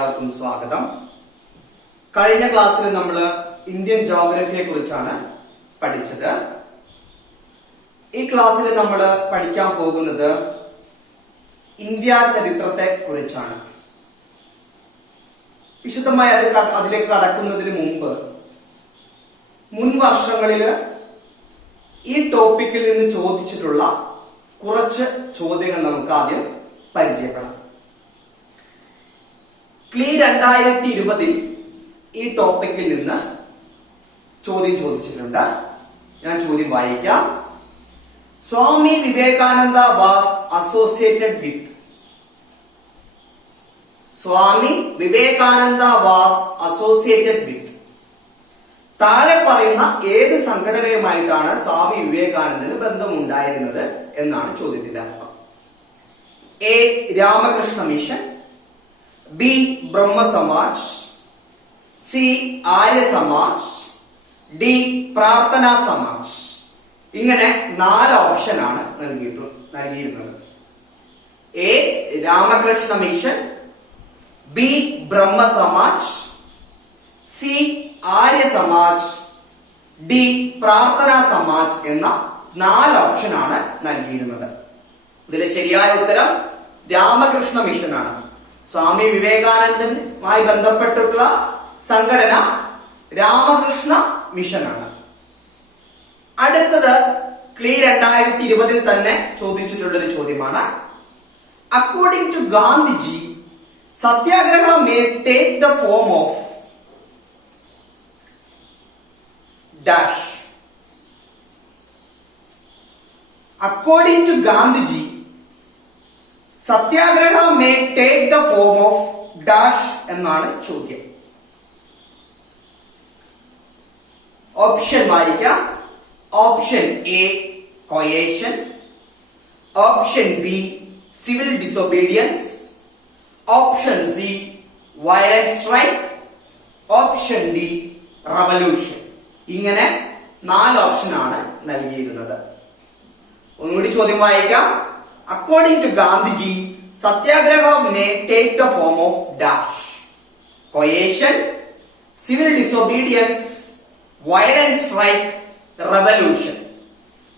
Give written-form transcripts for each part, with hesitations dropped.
എല്ലാവർക്കും സ്വാഗതം. കഴിഞ്ഞ ക്ലാസ്സിൽ നമ്മൾ ഇന്ത്യൻ ജോഗ്രഫിയെ കുറിച്ചാണ് പഠിച്ചത്. ഈ ക്ലാസ്സിൽ നമ്മൾ പഠിക്കാൻ പോകുന്നത് ഇന്ത്യ ചരിത്രത്തെ കുറിച്ചാണ്. വിശദമായി അതിലേക്ക് കടക്കുന്നതിന് മുമ്പ് മുൻ വർഷങ്ങളിൽ ഈ ടോപ്പിക്കിൽ നിന്ന് ചോദിച്ചിട്ടുള്ള കുറച്ച് ചോദ്യങ്ങൾ നമുക്ക് ആദ്യം പരിചയപ്പെടാം. ക്ലീ 2020 ഈ ടോപ്പിക്കിൽ നിന്ന് ചോദ്യം ചോദിച്ചിട്ടുണ്ട്. ഞാൻ ചോദ്യം വായിക്കാം. Swami Vivekananda was associated with. Swami Vivekananda was associated with. താഴെ പറയുന്ന ഏത് സംഘടനയുമായിട്ടാണ് സ്വാമി വിവേകാനന്ദന് ബന്ധമുണ്ടായിരുന്നത് എന്നാണ് ചോദ്യത്തിന്റെ അർത്ഥം. A. Ramakrishna Mission, B. Brahmo Samaj, C. Arya Samaj, D. Prarthana Samaj. ഇങ്ങനെ 4 ഓപ്ഷനാണ് നൽകിയിരുന്നത്. A. Ramakrishna Mission, B. Brahmo Samaj, C. Arya Samaj, D. Prarthana Samaj എന്ന 4 ഓപ്ഷനാണ് നൽകിയിരുന്നത്. ഇതിലെ ശരിയായ ഉത്തരം രാമകൃഷ്ണ മിഷനാണ്. സ്വാമി വിവേകാനന്ദനുമായി ബന്ധപ്പെട്ടിട്ടുള്ള സംഘടന രാമകൃഷ്ണ മിഷനാണ്. അടുത്തത് ക്ലീ 2020 തന്നെ ചോദിച്ചിട്ടുള്ളൊരു ചോദ്യമാണ്. According to Gandhiji, satyagraha may take the form of dash. According to Gandhiji, സത്യാഗ്രഹ may take the form of dash എന്നാണ് ചോദ്യം. ഓപ്ഷൻ വായിക്കാം. Option A coercion, option B civil disobedience, option C violent strike, option D revolution. ഇങ്ങനെ 4 ഓപ്ഷനാണ് നൽകിയിരുന്നത്. ഒന്നുകൂടി ചോദ്യം വായിക്കാം. According to Gandhiji, satyagraha may take the form of dash. coercion, civil disobedience, violent strike, revolution.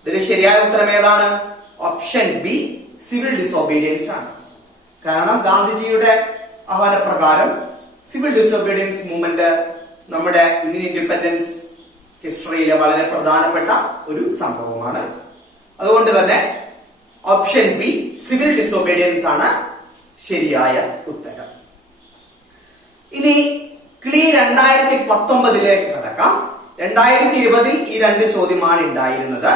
ഇതിന് ശരിയായ ഉത്തരം ഏതാണ്? ഓപ്ഷൻ ബി സിവിൽ ഡിസോബീഡിയൻസ് ആണ്. കാരണം ഗാന്ധിജിയുടെ ആഹ്വാനപ്രകാരം സിവിൽ ഡിസോബീഡിയൻസ് മൂവ്മെന്റ് നമ്മുടെ ഇന്ത്യൻ ഇൻഡിപെൻഡൻസ് ഹിസ്റ്ററിയിലെ വളരെ പ്രധാനപ്പെട്ട ഒരു സംഭവമാണ്. അതുകൊണ്ട് തന്നെ ഓപ്ഷൻ ബി സിവിൽ ഡിസോബീഡിയൻസ് ആണ് ശരിയായ ഉത്തരം. ഇനി ക്ലീ 2019 കടക്കാം. 2020 ഈ 2 ചോദ്യമാണ് ഉണ്ടായിരുന്നത്.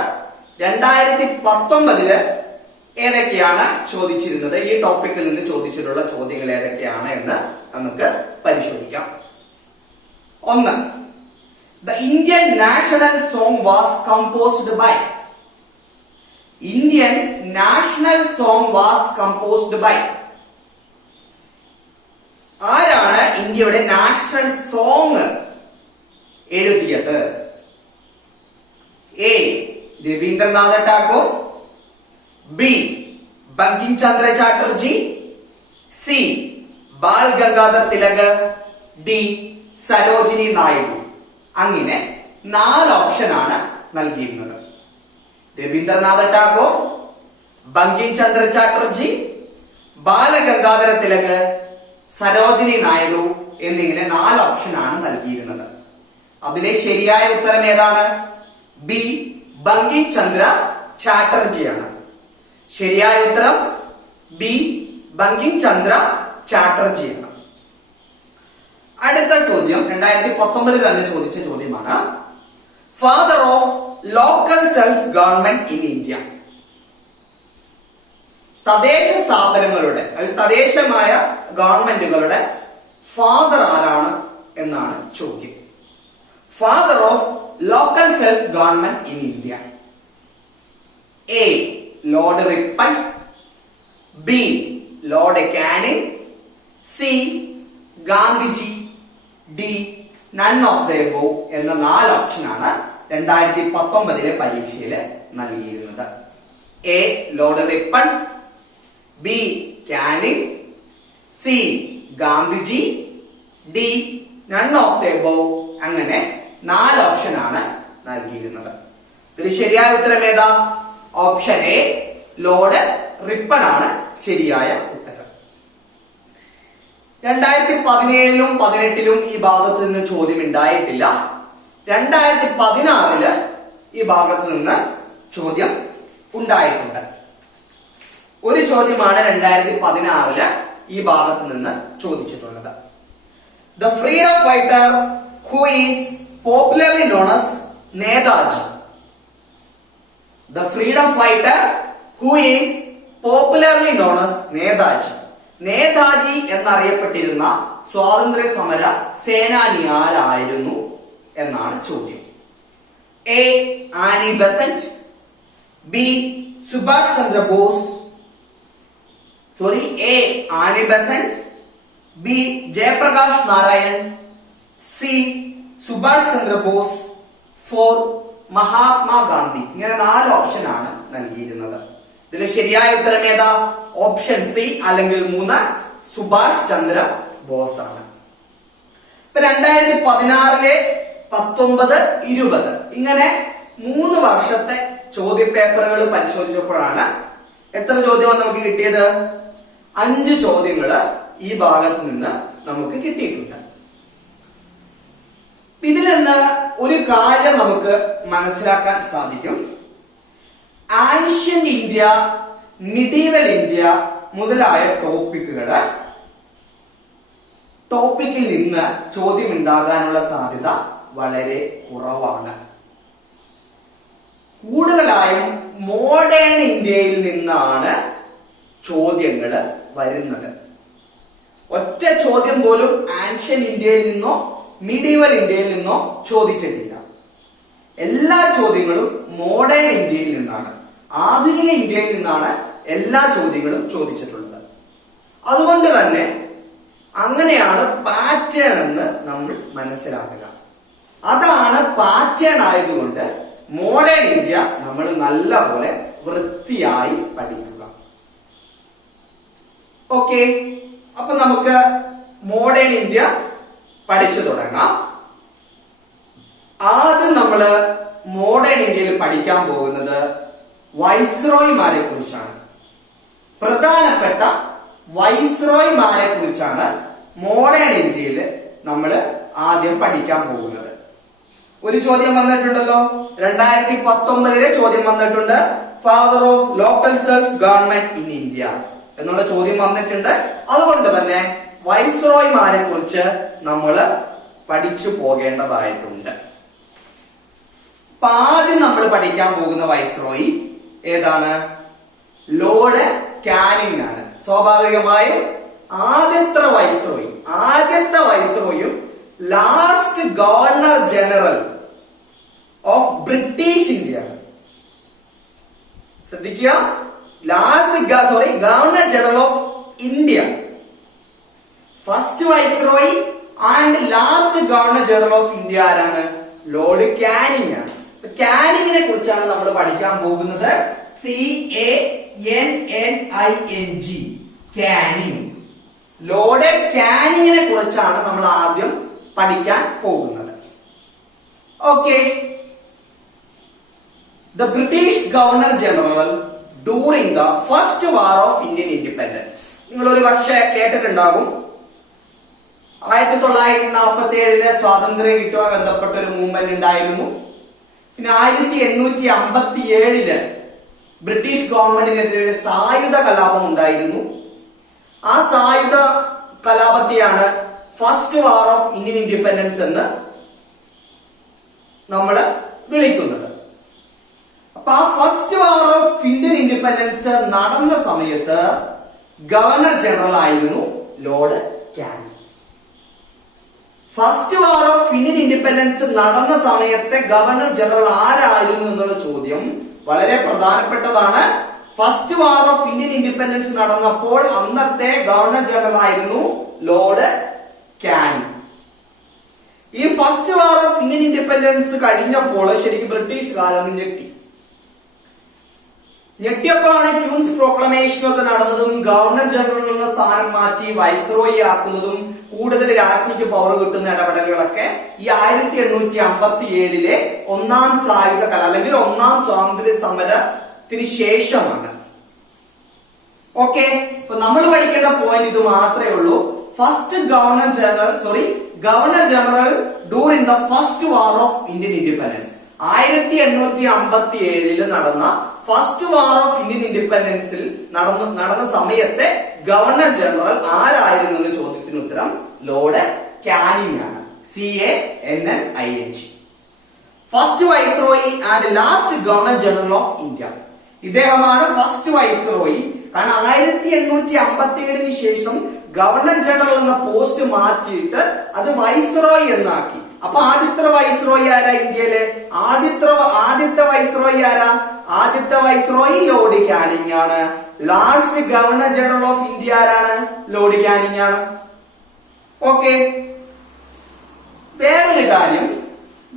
2019 ഏതൊക്കെയാണ് ചോദിച്ചിരുന്നത്? ഈ ടോപ്പിക്കിൽ നിന്ന് ചോദിച്ചിട്ടുള്ള ചോദ്യങ്ങൾ ഏതൊക്കെയാണ് എന്ന് നമുക്ക് പരിശോധിക്കാം. 1. The Indian national song was composed by. Indian national song was composed by. ആരാണ് ഇന്ത്യയുടെ നാഷണൽ സോങ് എഴുതിയത്? A. Rabindranath Tagore, B. Bankim Chandra Chatterjee, C. Bal Gangadhar Tilak, D. Sarojini Naidu. അങ്ങനെ 4 ഓപ്ഷനാണ് നൽകിയിരുന്നത്. രവീന്ദ്രനാഥ ടാഗോർ, ബങ്കിം ചന്ദ്ര ചാറ്റർജി, ബാലഗംഗാധര തിലക്, സരോജിനി നായിഡു എന്നിങ്ങനെ 4 ഓപ്ഷനാണ് നൽകിയിരുന്നത്. അതിലെ ശരിയായ ഉത്തരം ഏതാണ്? ബി. ബങ്കിം ചന്ദ്ര ചാറ്റർജിയാണ്. ശരിയായ ഉത്തരം ബി. ബങ്കിം ചന്ദ്ര ചാറ്റർജിയാണ്. അടുത്ത ചോദ്യം 2019 തന്നെ ചോദിച്ച ചോദ്യമാണ്. Father of local self government in India. തദ്ദേശ സ്ഥാപനങ്ങളുടെ തദ്ദേശമായ ഗവൺമെന്റുകളുടെ ഫാദർ ആരാണ് എന്നാണ് ചോദ്യം. Father of local self government in India. A. Lord Ripon, B. Lord Canning, C. Gandhiji, D. None of the above എന്ന 4 ഓപ്ഷനാണ് 2019 പരീക്ഷയിൽ നൽകിയിരുന്നത്. A. Lord Ripon, B. Canning, C. Gandhiji, D none of the above. അങ്ങനെ 4 ഓപ്ഷനാണ് നൽകിയിരുന്നത്. ഇതിൽ ശരിയായ ഉത്തരം ഏതാ? ഓപ്ഷൻ എ, ലോർഡ് റിപ്പൺ ആണ് ശരിയായ ഉത്തരം. 2017ലും 2018ലും ഈ ഭാഗത്ത് നിന്ന് ചോദ്യം ഉണ്ടായിട്ടില്ല. 2016 ഈ ഭാഗത്ത് നിന്ന് ചോദ്യം ഉണ്ടായിട്ടുണ്ട്. ഒരു ചോദ്യമാണ് 2016 ഈ ഭാഗത്ത് നിന്ന് ചോദിച്ചിട്ടുള്ളത്. The freedom fighter who is popularly known as Netaji. The freedom fighter who is popularly known as Netaji. Netaji എന്നറിയപ്പെട്ടിരുന്ന സ്വാതന്ത്ര്യ സമര സേനാനി ആരായിരുന്നു എന്നാണ് ചോദ്യം. A. Annie Besant, B. Subhash Chandra Bose, A. Annie Besant, B. Jayaprakash Narayan, C. Subhash Chandra Bose, 4. Mahatma Gandhi. ഇങ്ങനെ 4 ഓപ്ഷനാണ് നൽകിയിരുന്നത്. ഇതിൽ ശരിയായ ഉത്തരം ഏതാ? ഓപ്ഷൻ സി അല്ലെങ്കിൽ 3 സുഭാഷ് ചന്ദ്ര ബോസ് ആണ്. ഇപ്പൊ 2016, 19, 20 ഇങ്ങനെ 3 വർഷത്തെ ചോദ്യ പേപ്പറുകൾ പരിശോധിച്ചപ്പോഴാണ് എത്ര ചോദ്യമാണ് നമുക്ക് കിട്ടിയത്? 5 ചോദ്യങ്ങള് ഈ ഭാഗത്ത് നിന്ന് നമുക്ക് കിട്ടിയിട്ടുണ്ട്. ഇതിൽ നിന്ന് ഒരു കാര്യം നമുക്ക് മനസ്സിലാക്കാൻ സാധിക്കും. ആൻഷ്യന്റ് ഇന്ത്യ, മിഡീവൽ ഇന്ത്യ മുതലായ ടോപ്പിക്കിൽ നിന്ന് ചോദ്യം ഉണ്ടാകാനുള്ള സാധ്യത വളരെ കുറവാണ്. കൂടുതലായും മോഡേൺ ഇന്ത്യയിൽ നിന്നാണ് ചോദ്യങ്ങൾ വരുന്നത്. ഒറ്റ ചോദ്യം പോലും ആൻഷ്യന്റ് ഇന്ത്യയിൽ നിന്നോ മിഡീവൽ ഇന്ത്യയിൽ നിന്നോ ചോദിച്ചിട്ടില്ല. എല്ലാ ചോദ്യങ്ങളും മോഡേൺ ഇന്ത്യയിൽ നിന്നാണ്, ആധുനിക ഇന്ത്യയിൽ നിന്നാണ് എല്ലാ ചോദ്യങ്ങളും ചോദിച്ചിട്ടുള്ളത്. അതുകൊണ്ട് തന്നെ അങ്ങനെയാണ് പാറ്റേൺ എന്ന് നമ്മൾ മനസ്സിലാക്കുക. അതാണ് പാറ്റേൺ ആയതുകൊണ്ട് മോഡേൺ ഇന്ത്യ നമ്മൾ നല്ലപോലെ വൃത്തിയായി പഠിക്കുക. ഓക്കെ, അപ്പൊ നമുക്ക് മോഡേൺ ഇന്ത്യ പഠിച്ചു തുടങ്ങാം. ആദ്യം നമ്മള് മോഡേൺ ഇന്ത്യയിൽ പഠിക്കാൻ പോകുന്നത് വൈസ്രോയിമാരെ കുറിച്ചാണ്. പ്രധാനപ്പെട്ട വൈസ്രോയിമാരെ കുറിച്ചാണ് മോഡേൺ ഇന്ത്യയിൽ നമ്മൾ ആദ്യം പഠിക്കാൻ പോകുന്നത്. ഒരു ചോദ്യം വന്നിട്ടുണ്ടല്ലോ, 2019 ചോദ്യം വന്നിട്ടുണ്ട്. Father of local self government in India എന്നുള്ള ചോദ്യം വന്നിട്ടുണ്ട്. അതുകൊണ്ട് തന്നെ വൈസ്രോയിമാരെ കുറിച്ച് നമ്മൾ പഠിച്ചു പോകേണ്ടതായിട്ടുണ്ട്. ആദ്യം നമ്മൾ പഠിക്കാൻ പോകുന്ന വൈസ്രോയി ഏതാണ്? ലോർഡ് കാനിങ് ആണ്. സ്വാഭാവികമായും ആദ്യത്തെ വൈസ്രോയും last governor general of British India ആണ്. ശ്രദ്ധിക്കുക, governor general of India. First viceroy and last governor general of India ആരാണ്? ലോർഡ് കാനിങ് ആണ്. കാനിങ്ങിനെ കുറിച്ചാണ് നമ്മൾ പഠിക്കാൻ പോകുന്നത്. CANNING, Canning. ലോർഡ് കാനിങ്ങിനെ കുറിച്ചാണ് നമ്മൾ ആദ്യം പഠിക്കാൻ പോകുന്നത്. Okay, the British governor general during the first war of Indian independence. നിങ്ങൾ ഒരു പക്ഷേ കേട്ടിട്ടുണ്ടാകും. 1947 സ്വാതന്ത്ര്യം കിട്ടുവാൻ ബന്ധപ്പെട്ട ഒരു മൂവ്മെന്റ് ഉണ്ടായിരുന്നു. പിന്നെ 1857 ബ്രിട്ടീഷ് ഗവൺമെന്റിനെതിരെ ഒരു സായുധ കലാപം ഉണ്ടായിരുന്നു. ആ സായുധ കലാപത്തെയാണ് first war of Indian independence എന്ന് നമ്മൾ വിളിക്കുന്നത്. അപ്പൊ ആ first war of Indian independence നടന്ന സമയത്ത് ഗവർണർ ജനറൽ ആയിരുന്നു Lord Canning. First war of Indian independence നടന്ന സമയത്തെ ഗവർണർ ജനറൽ ആരായിരുന്നു എന്നുള്ള ചോദ്യം വളരെ പ്രധാനപ്പെട്ടതാണ്. First war of Indian independence നടന്നപ്പോൾ അന്നത്തെ ഗവർണർ ജനറൽ ആയിരുന്നു ലോർഡ് കാനിങ്. ഈ first war of Indian independence കഴിഞ്ഞപ്പോൾ ശരിക്കും ബ്രിട്ടീഷുകാരൊന്ന് ഞെട്ടി. ഞെട്ടിയപ്പോഴാണ് ക്യൂൻസ് പ്രോക്ലമേഷൻ ഒക്കെ നടന്നതും ഗവർണർ ജനറലിൽ നിന്ന് സ്ഥാനം മാറ്റി വൈസ്രോയി ആക്കുന്നതും കൂടുതൽ രാജ്ഞിക്ക് പവർ കിട്ടുന്ന ഇടപെടലുകളൊക്കെ ഈ 1857 ഒന്നാം സായുധ കല അല്ലെങ്കിൽ ഒന്നാം സ്വാതന്ത്ര്യ സമരത്തിന് ശേഷമാണ്. ഓക്കെ, അപ്പൊ നമ്മൾ പഠിക്കേണ്ട പോയിന്റ് ഇത് മാത്രമേ ഉള്ളൂ. First governor general during the first war of Indian independence 1857 നടന്ന ഫസ്റ്റ് വാർ ഓഫ് ഇന്ത്യൻ ഇൻഡിപെൻഡൻസിൽ നടന്ന സമയത്തെ ഗവർണർ ജനറൽ ആരായിരുന്നു എന്ന ചോദ്യത്തിന് ഉത്തരം ലോർഡ് കാനിങ് ആണ്. CANNING. First viceroy and last governor general of India. ഇദ്ദേഹമാണ് ഫസ്റ്റ് വൈസ്രോയി. കാരണം 1857 ശേഷം ഗവർണർ ജനറൽ എന്ന പോസ്റ്റ് മാറ്റിയിട്ട് അത് വൈസ്രോയി എന്നാക്കി. അപ്പൊ ആദ്യത്തെ വൈസ്രോയി ആരാ ഇന്ത്യയിലെ? ആദ്യത്തെ വൈസ്രോയി ആരാ? ആദ്യത്തെ വൈസ്രോയി ലോർഡ് കാനിങ് ആണ്. Last governor general of India ആരാണ്? ലോർഡ് കാനിങ് ആണ്. ഓക്കെ, വേറൊരു കാര്യം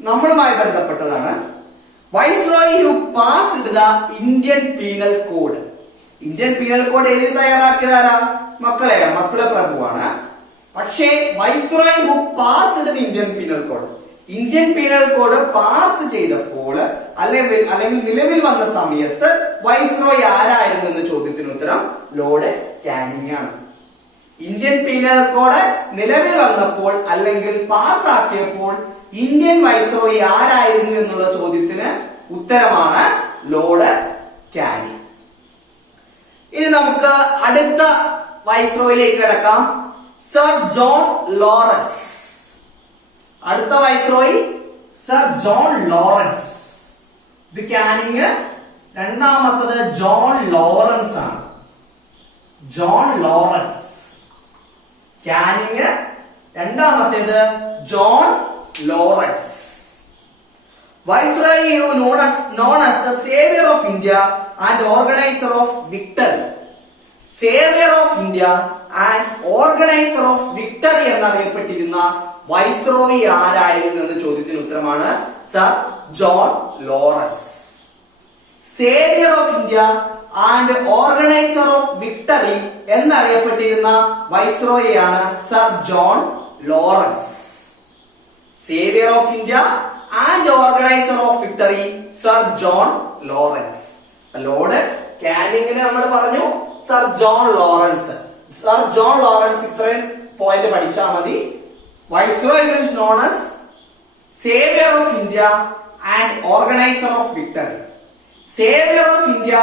നമ്മളുമായി ബന്ധപ്പെട്ടതാണ്. Viceroy who passed the Indian penal code. Indian penal code എഴുതി തയ്യാറാക്കിയതാരാ? മക്കളെ പ്രഭുവാണ്. പക്ഷേ viceroy who passed the Indian penal code, Indian penal code pass ചെയ്തപ്പോൾ അല്ലെങ്കിൽ നിലവിൽ വന്ന സമയത്ത് വൈസ്രോയി ആരായിരുന്നു എന്ന ചോദ്യത്തിന് ഉത്തരം ലോർഡ് കാനിങ് ആണ്. ഇന്ത്യൻ പീനൽ കോഡ് നിലവിൽ വന്നപ്പോൾ അല്ലെങ്കിൽ പാസ്സാക്കിയപ്പോൾ ഇന്ത്യൻ വൈസ്രോയി ആരായിരുന്നു എന്നുള്ള ചോദ്യത്തിന് ഉത്തരമാണ് ലോർഡ് കാനിങ്. ഇനി നമുക്ക് അടുത്ത വൈസ്രോയിലേക്ക് കിടക്കാം. Sir John Lawrence. അടുത്ത വൈസ്രോയി സർ ജോൺ ലോറൻസ്. ഇത് കാനിങ്. രണ്ടാമത്തത് ജോൺ ലോറൻസ് ആണ്. John Lawrence. കാനിങ്. രണ്ടാമത്തേത് John Lawrence. Viceroy known as the savior of India and organizer of victory. Savior of India and organizer of victory എന്നറിയപ്പെട്ടിരുന്ന viceroy ആരായിരുന്നു എന്ന ചോദ്യത്തിന് ഉത്തരമാണ് Sir John Lawrence. Saviour of India and organiser of victory എന്നറിയപ്പെട്ടിരുന്ന വൈസ്രോയിയാണ് Sir John Lawrence. Saviour of India and organiser of victory Sir John Lawrence. Lord കാനിങ്ങിന് നമ്മൾ പറഞ്ഞു Sir John Lawrence. Sir John Lawrence ഇത്രയും പോയിന്റ് പഠിച്ചാൽ മതി. Viceroy is known as saviour of India and organiser of victory. Saviour of India,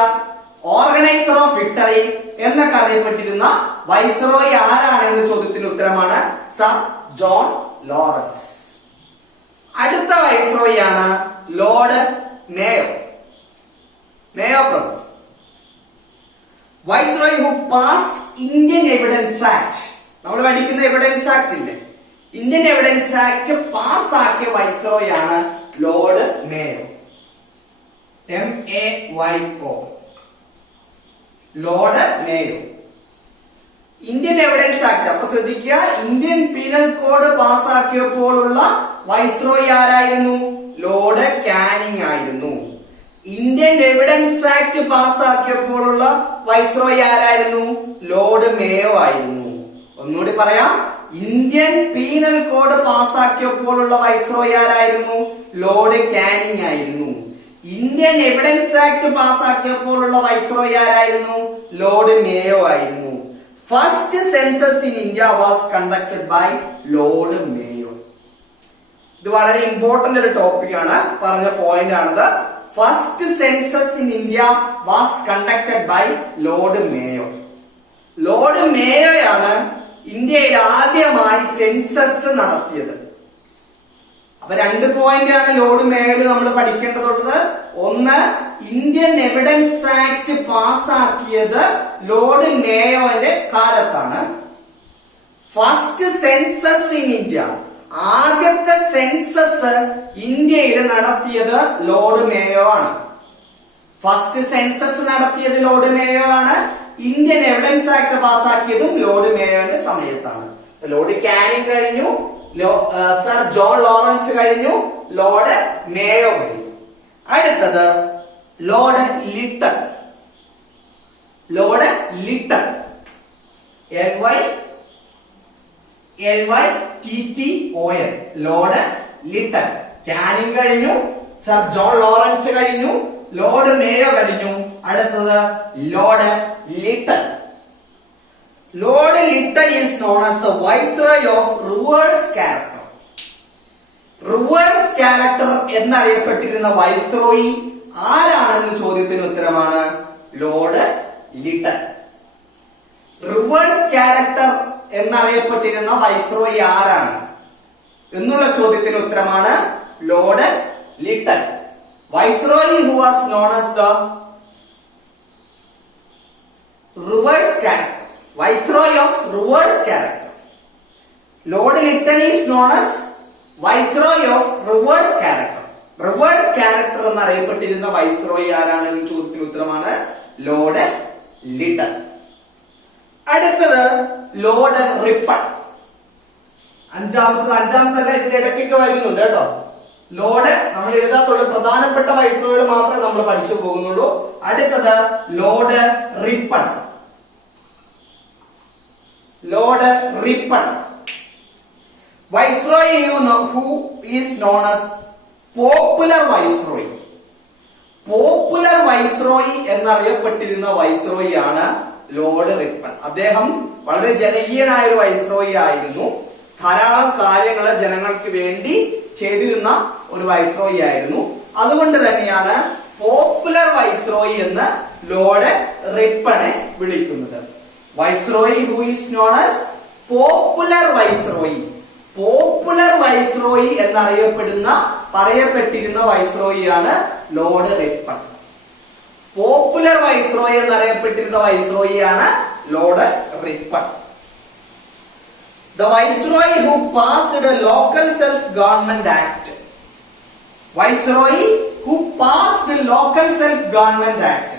organiser of victory എന്നൊക്കെ അറിയപ്പെട്ടിരുന്ന viceroy ആരാണ് എന്ന ചോദ്യത്തിന് ഉത്തരമാണ് സർ ജോൺ ലോറൻസ്. അടുത്ത വൈസ്രോയി ആണ് Lord Mayo. Mayo Prabhu. Viceroy who pass Indian evidence act. നമ്മൾ പഠിക്കുന്ന എവിഡൻസ് ആക്ട് ഇല്ലേ, ഇന്ത്യൻ എവിഡൻസ് ആക്ട് പാസ്സാക്കിയ വൈസ്രോയി ആണ് Lord Mayo. MAYO. Lord Mayo. Indian evidence act. അപ്പൊ ശ്രദ്ധിക്കുക, ഇന്ത്യൻ പീനൽ കോഡ് പാസ്സാക്കിയപ്പോഴുള്ള വൈസ്രോയി ആരായിരുന്നു? ലോർഡ് കാനിങ് ആയിരുന്നു. ഇന്ത്യൻ എവിഡൻസ് ആക്ട് പാസ്സാക്കിയപ്പോഴുള്ള വൈസ്രോയി ആരായിരുന്നു? ലോർഡ് മേയോ ആയിരുന്നു. ഒന്നുകൂടി പറയാം, ഇന്ത്യൻ പീനൽ കോഡ് പാസ്സാക്കിയപ്പോഴുള്ള വൈസ്രോയി ആരായിരുന്നു? ലോർഡ് കാനിങ് ആയിരുന്നു. ഇന്ത്യൻ എവിഡൻസ് ആക്ട് പാസ്സാക്കിയപ്പോഴുള്ള വൈസ്രോയി ആരായിരുന്നു? ലോർഡ് മേയോ ആയിരുന്നു. First census in India was conducted by Lord Mayo. ഇത് വളരെ ഇമ്പോർട്ടന്റ് ഒരു ടോപ്പിക് ആണ്, പറഞ്ഞ പോയിന്റ് ആണത്. First census in India was conducted by Lord Mayo. Lord മേയോയാണ് ഇന്ത്യയിൽ ആദ്യമായി സെൻസസ് നടത്തിയത്. അപ്പൊ രണ്ട് പോയിന്റ് ആണ് ലോർഡ് മേയോയിൽ നമ്മൾ പഠിക്കേണ്ടതുള്ളത്. ഒന്ന്, ഇന്ത്യൻ എവിഡൻസ് ആക്ട് പാസ്സാക്കിയത് ലോർഡ് മേയോന്റെ കാലത്താണ്. ഫസ്റ്റ് സെൻസസ് ഇൻ ഇന്ത്യ, ആദ്യത്തെ സെൻസസ് ഇന്ത്യയിൽ നടത്തിയത് ലോർഡ് മേയോ ആണ്. ഫസ്റ്റ് സെൻസസ് നടത്തിയത് ലോർഡ് മേയോ ആണ്. ഇന്ത്യൻ എവിഡൻസ് ആക്ട് പാസ്സാക്കിയതും ലോർഡ് മേയോന്റെ സമയത്താണ്. ലോർഡ് കാനിങ് കഴിഞ്ഞു, സർ ജോൺ ലോറൻസ് കഴിഞ്ഞു, ലോർഡ് മേയോ കഴിഞ്ഞു. അടുത്തത് Lord Lytton. Lord Lytton. LYTTON, Lord Lytton. Canning കഴിഞ്ഞു, സർ ജോൺ ലോറൻസ് കഴിഞ്ഞു, ലോർഡ് മേയോ കഴിഞ്ഞു. അടുത്തത് Lord Lytton. Lord Lytton is known as the viceroy of reverse character. Reverse character എന്നറിയപ്പെട്ടിരുന്ന viceroy ആരാണെന്ന് ചോദ്യത്തിന് ഉത്തരമാണ് ലോർഡ് ലിട്ടൺ. റിവേഴ്സ് ക്യാരക്ടർ എന്നറിയപ്പെട്ടിരുന്ന viceroy ആരാണ് എന്നുള്ള ചോദ്യത്തിന് ഉത്തരമാണ് Lord Lytton. Viceroy who was known as the reverse character, viceroy of reverse character. Lord Lytton is known as viceroy of reverse character. Reverse character എന്നറിയപ്പെട്ടിരുന്ന viceroy ആരാണ് എന്ന ചോദ്യത്തിന് ഉത്തരമാണ് ലോർഡ് ലിട്ടൺ. അടുത്തത് ലോർഡ് റിപ്പൺ. അഞ്ചാമത്തല്ല, ഇതിന്റെ ഇടയ്ക്കൊക്കെ വരുന്നുണ്ട് കേട്ടോ. ലോർഡ് നമ്മൾ എഴുതാത്തുള്ള പ്രധാനപ്പെട്ട വൈസ്രോയികൾ മാത്രമേ നമ്മൾ പഠിച്ചു പോകുന്നുള്ളൂ. അടുത്തത് Lord Ripon. Lord Ripon. Viceroy who is known as popular viceroy. Popular viceroy എന്നറിയപ്പെട്ടിരുന്ന വൈസ്രോയി ആണ് ലോർഡ് റിപ്പൺ. അദ്ദേഹം വളരെ ജനകീയനായ ഒരു വൈസ്രോയി ആയിരുന്നു. ധാരാളം കാര്യങ്ങൾ ജനങ്ങൾക്ക് വേണ്ടി ചെയ്തിരുന്ന ഒരു വൈസ്രോയി ആയിരുന്നു. അതുകൊണ്ട് തന്നെയാണ് പോപ്പുലർ വൈസ്രോയി എന്ന് ലോർഡ് റിപ്പണെ വിളിക്കുന്നത്. Viceroy who is known as popular viceroy. Popular viceroy പറയപ്പെട്ടിരുന്ന വൈസ്രോയിയാണ് ലോർഡ് റിപ്പൺ. പോപ്പുലർ വൈസ്രോയി എന്നറിയപ്പെട്ടിരുന്ന വൈസ്രോയിയാണ് Lord Ripon. The Viceroy who passed a local self-government act. Viceroy who passed the local self-government act.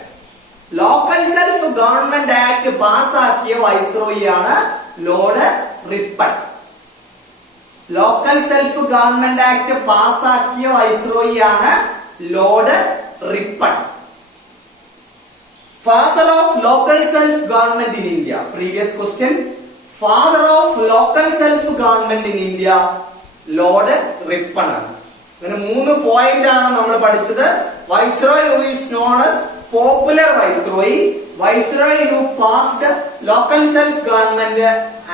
Local self-government act പാസ്സാക്കിയ വൈസ്രോയിയാണ് Lord Ripon. Local self government act പാസ്സാക്കിയ വൈസ്രോയിയാണ് Lord Ripon. Father of local self government in India. Previous question. Father of local self government in India Lord Ripon ആണ്. അങ്ങനെ 3 point ആണ് നമ്മൾ പഠിച്ചത്. Viceroy who is known as popular viceroy, viceroy who passed local self government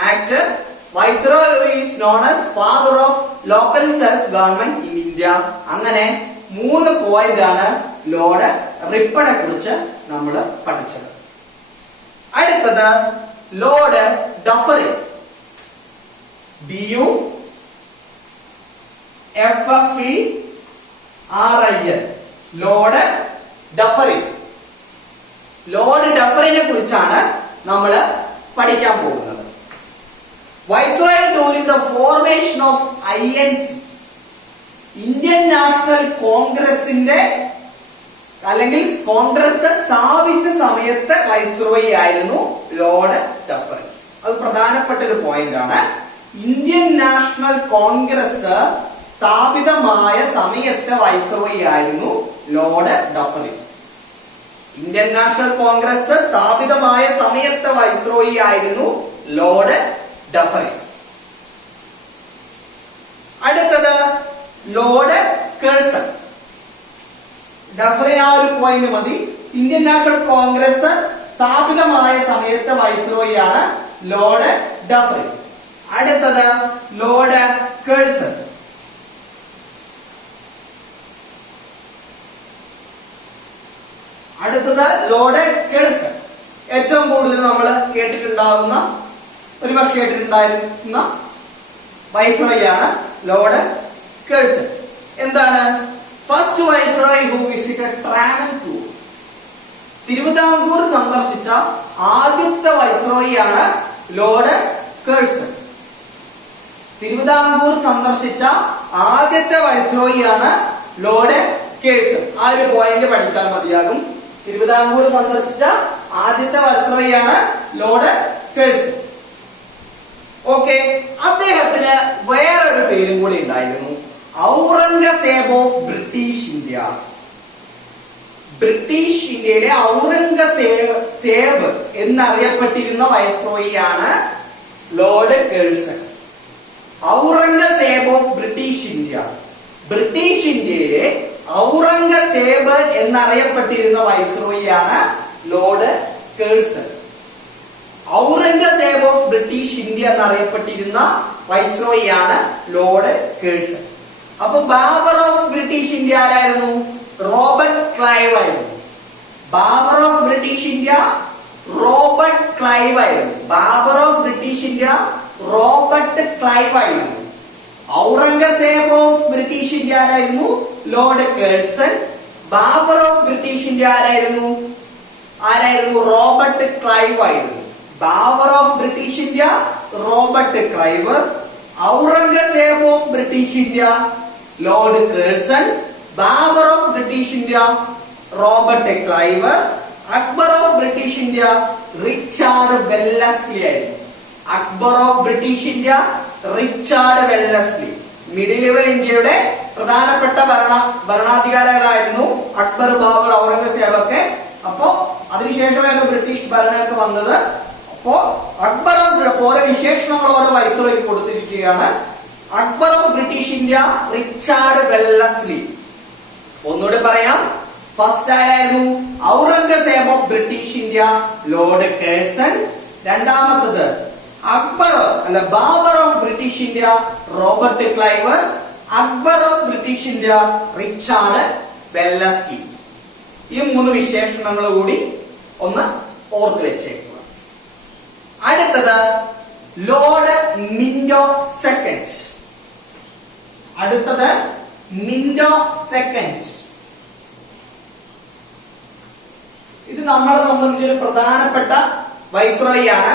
act, viceroy who is known as father of local self government in India. അങ്ങനെ 3 point ആണ് Lord റിപ്പണെ കുറിച്ച് നമ്മൾ പഠിച്ചത്. അടുത്തത് Lord Dufferin. DUFFERIN. Lord Dufferin. Lord ഡഫറിനെ കുറിച്ചാണ് നമ്മൾ പഠിക്കാൻ പോകുന്നത്. Viceroy during the formation of INC, Indian national കോൺഗ്രസിന്റെ അല്ലെങ്കിൽ കോൺഗ്രസ് സ്ഥാപിച്ച സമയത്ത് വൈസ്രോയി ആയിരുന്നു ലോർഡ് ഡഫറിൻ. അത് പ്രധാനപ്പെട്ട ഒരു പോയിന്റ് ആണ്. ഇന്ത്യൻ നാഷണൽ കോൺഗ്രസ് സ്ഥാപിതമായ സമയത്ത് വൈസ്രോയി ആയിരുന്നു Lord Dufferin. Indian national Congress സ്ഥാപിതമായ സമയത്ത് വൈസ്രോയി ആയിരുന്നു ലോർഡ് ഡഫറിൻ. അടുത്തത് ലോർഡ് കേഴ്സൺ. ഡഫറിൻ ആ ഒരു പോയിന്റ് മതി. ഇന്ത്യൻ നാഷണൽ കോൺഗ്രസ് സ്ഥാപിതമായ സമയത്ത് വൈസ്രോയി ആണ് ലോർഡ് ഡഫറിൻ. അടുത്തത് ലോർഡ് കേഴ്സൺ. അടുത്തത് ലോർഡ് കേഴ്സൺ. ഏറ്റവും കൂടുതൽ നമ്മൾ കേട്ടിട്ടുണ്ടാകുന്ന ഒരുപക്ഷെ കേട്ടിട്ടുണ്ടായിരുന്ന വൈസ്രോയി ആണ് ലോർഡ് കേഴ്സൺ. എന്താണ്? First viceroy who visited Travancore. Thiruvithamkoor സന്ദർശിച്ച ആദ്യത്തെ വൈസ്രോയി ആണ് ലോർഡ് കേഴ്സൺ. തിരുവിതാംകൂർ സന്ദർശിച്ച ആദ്യത്തെ വൈസ്രോയി ആണ് ലോർഡ് കേഴ്സൺ. ആ ഒരു പോയിന്റ് പഠിച്ചാൽ മതിയാകും. തിരുവിതാംകൂർ സന്ദർശിച്ച ആദ്യത്തെ വൈസ്രോയി ആണ് ലോർഡ് കേഴ്സൺ. ഓക്കെ. അദ്ദേഹത്തിന് വേറൊരു പേരും കൂടി ഉണ്ടായിരുന്നു, Aurangzeb of British India. British ഇന്ത്യയിലെ ഔറംഗസേബ് എന്നറിയപ്പെട്ടിരുന്ന വൈസ്രോയിയാണ് Lord Curzon. Aurangzeb of British India. British ഇന്ത്യയിലെ ഔറംഗസേബ് എന്നറിയപ്പെട്ടിരുന്ന വൈസ്രോയിയാണ് Lord Curzon. Aurangzeb of British India എന്നറിയപ്പെട്ടിരുന്ന വൈസ്രോയിയാണ് ലോർഡ് കേഴ്സൺ. അപ്പൊ ബാബർ ഓഫ് ബ്രിട്ടീഷ് ഇന്ത്യ ആരായിരുന്നു? റോബർട്ട് ക്ലൈവ് ആയിരുന്നു. Babur of British India Robert Clive ആയിരുന്നു. Babur of British India Robert Clive ആയിരുന്നു. ഔറംഗസേബ് ഓഫ് ബ്രിട്ടീഷ് ഇന്ത്യ ആരായിരുന്നു? Lord Curzon. Babur of British India ആരായിരുന്നു? റോബർട്ട് ക്ലൈവ് ആയിരുന്നു. Babur of British India Robert Clive. Aurangzeb of British India Lord Curzon. Babur of British India Robert Clive. Akbar of British India Richard Wellesley ആയിരുന്നു. Akbar of British India Richard Wellesley. Middle level ഇന്ത്യയുടെ പ്രധാനപ്പെട്ട ഭരണാധികാരികളായിരുന്നു അക്ബർ, ബാബർ, ഔറംഗസേബ് ഒക്കെ. അപ്പോ അതിനുശേഷമായിരുന്നു British ഭരണമൊക്കെ വന്നത്. അപ്പോ അക്ബർ ഓരോ വിശേഷണങ്ങൾ ഓരോ വൈസ്രോയ്ക്ക് കൊടുത്തിരിക്കുകയാണ്. Akbar of British India Richard Wellesley. ഒന്നുകൂടി പറയാം. ഫസ്റ്റ് ആരായിരുന്നു? Aurangzeb of British India Lord Curzon. രണ്ടാമത്തത് Babur of British India Robert Clive. Akbar of British India Richard Wellesley. ഈ മൂന്ന് വിശേഷണങ്ങൾ കൂടി ഒന്ന് ഓർത്ത് വെച്ചേക്കുക. അടുത്തത് ലോർഡ് മിന്റോ സെക്കൻഡ്. ഇത് നമ്മളെ സംബന്ധിച്ചൊരു പ്രധാനപ്പെട്ട വൈസ്രോയിയാണ്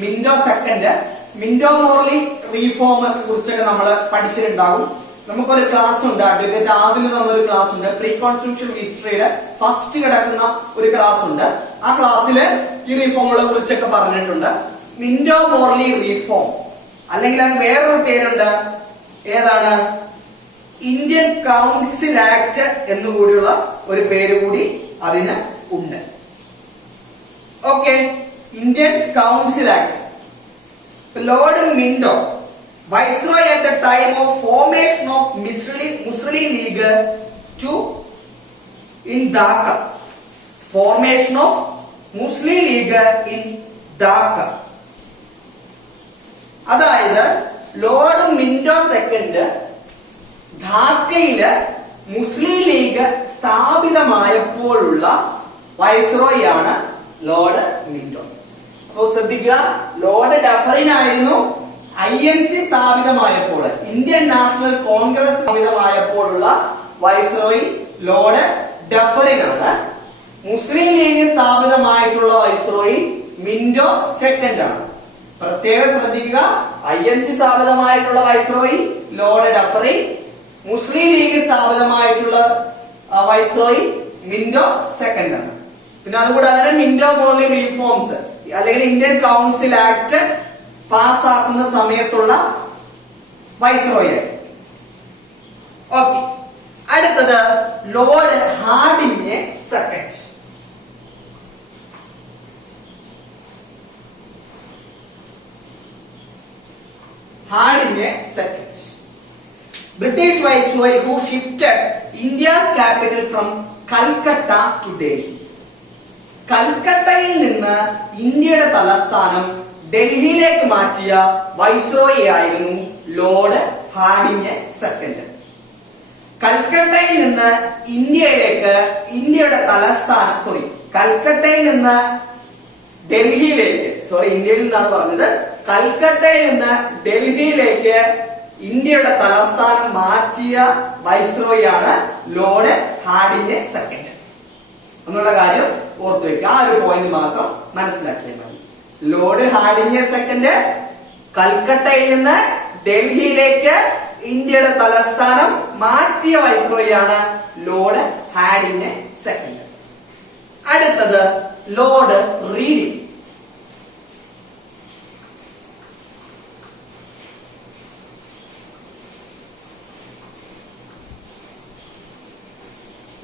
മിന്റോ സെക്കൻഡ്. മിന്റോ മോർലി റീഫോമെ കുറിച്ചൊക്കെ നമ്മൾ പഠിച്ചിട്ടുണ്ടാകും. നമുക്കൊരു ക്ലാസ് ഉണ്ട്, അഡ്വക്കേറ്റ് ആദിൽ തന്നൊരു ക്ലാസ് ഉണ്ട്. പ്രീ കോൺസ്റ്റിറ്റ്യൂഷൻ ഹിസ്റ്ററിയുടെ ഫസ്റ്റ് കിടക്കുന്ന ഒരു ക്ലാസ് ഉണ്ട്. ആ ക്ലാസ്സിൽ ഈ റീഫോമുകളെ കുറിച്ചൊക്കെ പറഞ്ഞിട്ടുണ്ട്. മിന്റോ മോർലി റീഫോം, അല്ലെങ്കിൽ അതിന് വേറൊരു പേരുണ്ട്. ഏതാണ്? ഇന്ത്യൻ കൗൺസിൽ ആക്ട് എന്നുകൂടിയുള്ള ഒരു പേര് കൂടി അതിന് ഉണ്ട്. Okay, Indian council act. Lord Minto, Viceroy at the time of formation of Muslim League in Dhaka. Formation of Muslim League in Dhaka. അതായത് ലോർഡ് മിന്റോ സെക്കൻഡ് ധാക്കയില് മുസ്ലിം ലീഗ് സ്ഥാപിതമായപ്പോഴുള്ള വൈസ്രോയി ആണ് ലോർഡ് മിന്റോ. അപ്പോൾ ശ്രദ്ധിക്കുക, ലോർഡ് ഡഫറിൻ ആയിരുന്നു INC സ്ഥാപിതമായപ്പോൾ, Indian national Congress സ്ഥാപിതമായപ്പോഴുള്ള viceroy Lord Dufferin ആണ്. മുസ്ലിം ലീഗ് സ്ഥാപിതമായിട്ടുള്ള വൈസ്രോയി മിന്റോ സെക്കൻഡ് ആണ്. പ്രത്യേകം ശ്രദ്ധിക്കുക, INC സ്ഥാപിതമായിട്ടുള്ള viceroy Lord Dufferin, Muslim League സ്ഥാപിതമായിട്ടുള്ള വൈസ്രോയി മിന്റോ സെക്കൻഡ് ആണ്. പിന്നെ അതുകൂടാതെ മിന്റോ മോർലി റീഫോംസ് അല്ലെങ്കിൽ ഇന്ത്യൻ കൗൺസിൽ ആക്ട് പാസ്സാക്കുന്ന സമയത്തുള്ള വൈസ്രോയി. ഓക്കെ, അടുത്തത് Lord Hardinge second. British Viceroy who shifted India's capital from Calcutta to Delhi. കൽക്കട്ടയിൽ നിന്ന് ഇന്ത്യയുടെ തലസ്ഥാനം ഡൽഹിയിലേക്ക് മാറ്റിയ വൈസ്രോയി ആയിരുന്നു ലോർഡ് ഹാർഡിംഗ് സെക്കൻഡ്. കൽക്കട്ടയിൽ നിന്ന് ഇന്ത്യയിലേക്ക് കൽക്കട്ടയിൽ നിന്ന് ഡൽഹിയിലേക്ക് ഇന്ത്യയിൽ നിന്നാണ് പറഞ്ഞത്. കൽക്കട്ടയിൽ നിന്ന് ഡൽഹിയിലേക്ക് ഇന്ത്യയുടെ തലസ്ഥാനം മാറ്റിയ വൈസ്രോയി ആണ് ലോർഡ് ഹാർഡിംഗ് സെക്കൻഡ് എന്നുള്ള കാര്യം ഓർത്തു വെക്കുക. ആ ഒരു പോയിന്റ് മാത്രം മനസ്സിലാക്കിയാൽ മതി. ലോർഡ് ഹാർഡിംഗ് സെക്കൻഡ് കൽക്കട്ടയിൽ നിന്ന് ഡൽഹിയിലേക്ക് ഇന്ത്യയുടെ തലസ്ഥാനം മാറ്റിയ വൈസ്രോയി ആണ് ലോർഡ് ഹാർഡിംഗ് സെക്കൻഡ്. അടുത്തത് Lord reading.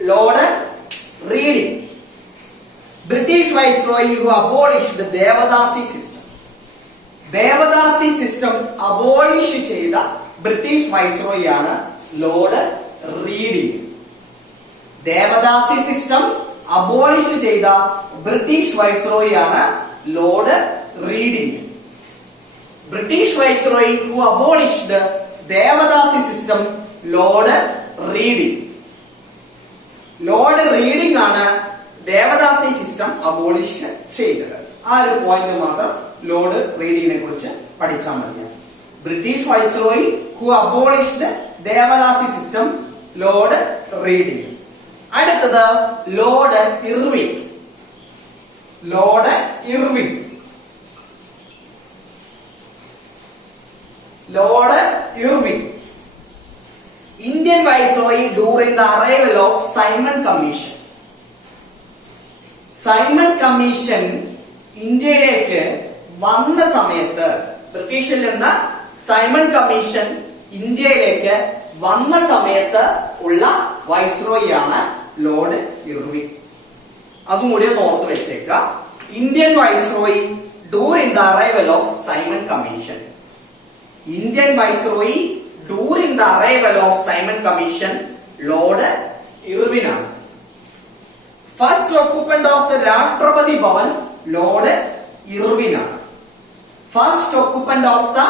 Lord reading viceroy who abolished the Devadasi system. Devadasi system abolish ചെയ്ത ബ്രിട്ടീഷ് വൈസ്രോയി ആണ് Lord reading. Devadasi system abolish ചെയ്ത ബ്രിട്ടീഷ് വൈസ്രോയി ആണ് Lord reading. British viceroy who abolished devadasi system Lord reading. Lord reading ആണ് devadasi system abolish ചെയ്തത്. ആ ഒരു point മാത്രം Lord റീഡിങ്ങിനെ കുറിച്ച് പഠിച്ചാൽ മതി. British viceroy who abolished devadasi system Lord Reading. അടുത്തത് Lord Irwin. Lord Irwin. Lord Irwin Indian viceroy during the arrival of Simon commission. Simon commission ഇന്ത്യയിലേക്ക് വന്ന സമയത്ത്, ബ്രിട്ടീഷിൽ നിന്ന് സൈമൺ കമ്മീഷൻ ഇന്ത്യയിലേക്ക് വന്ന സമയത്ത് ഉള്ള വൈസ്രോയി ആണ് ലോർഡ് ഇർവിൻ. അതും കൂടി ഒന്ന് ഓർത്ത് വെച്ചേക്കുക. Indian viceroy during the arrival of Simon commission. Indian viceroy during the arrival of Simon commission Lord Irwin ആണ്. ഫസ്റ്റ് ഓക്കുപ്പന്റ് ഓഫ് ദ രാഷ്ട്രപതി ഭവൻ ലോർഡ് ഇർവിൻ ആണ്. ഫസ്റ്റ് ഓക്കുപ്പന്റ് ഓഫ് ദ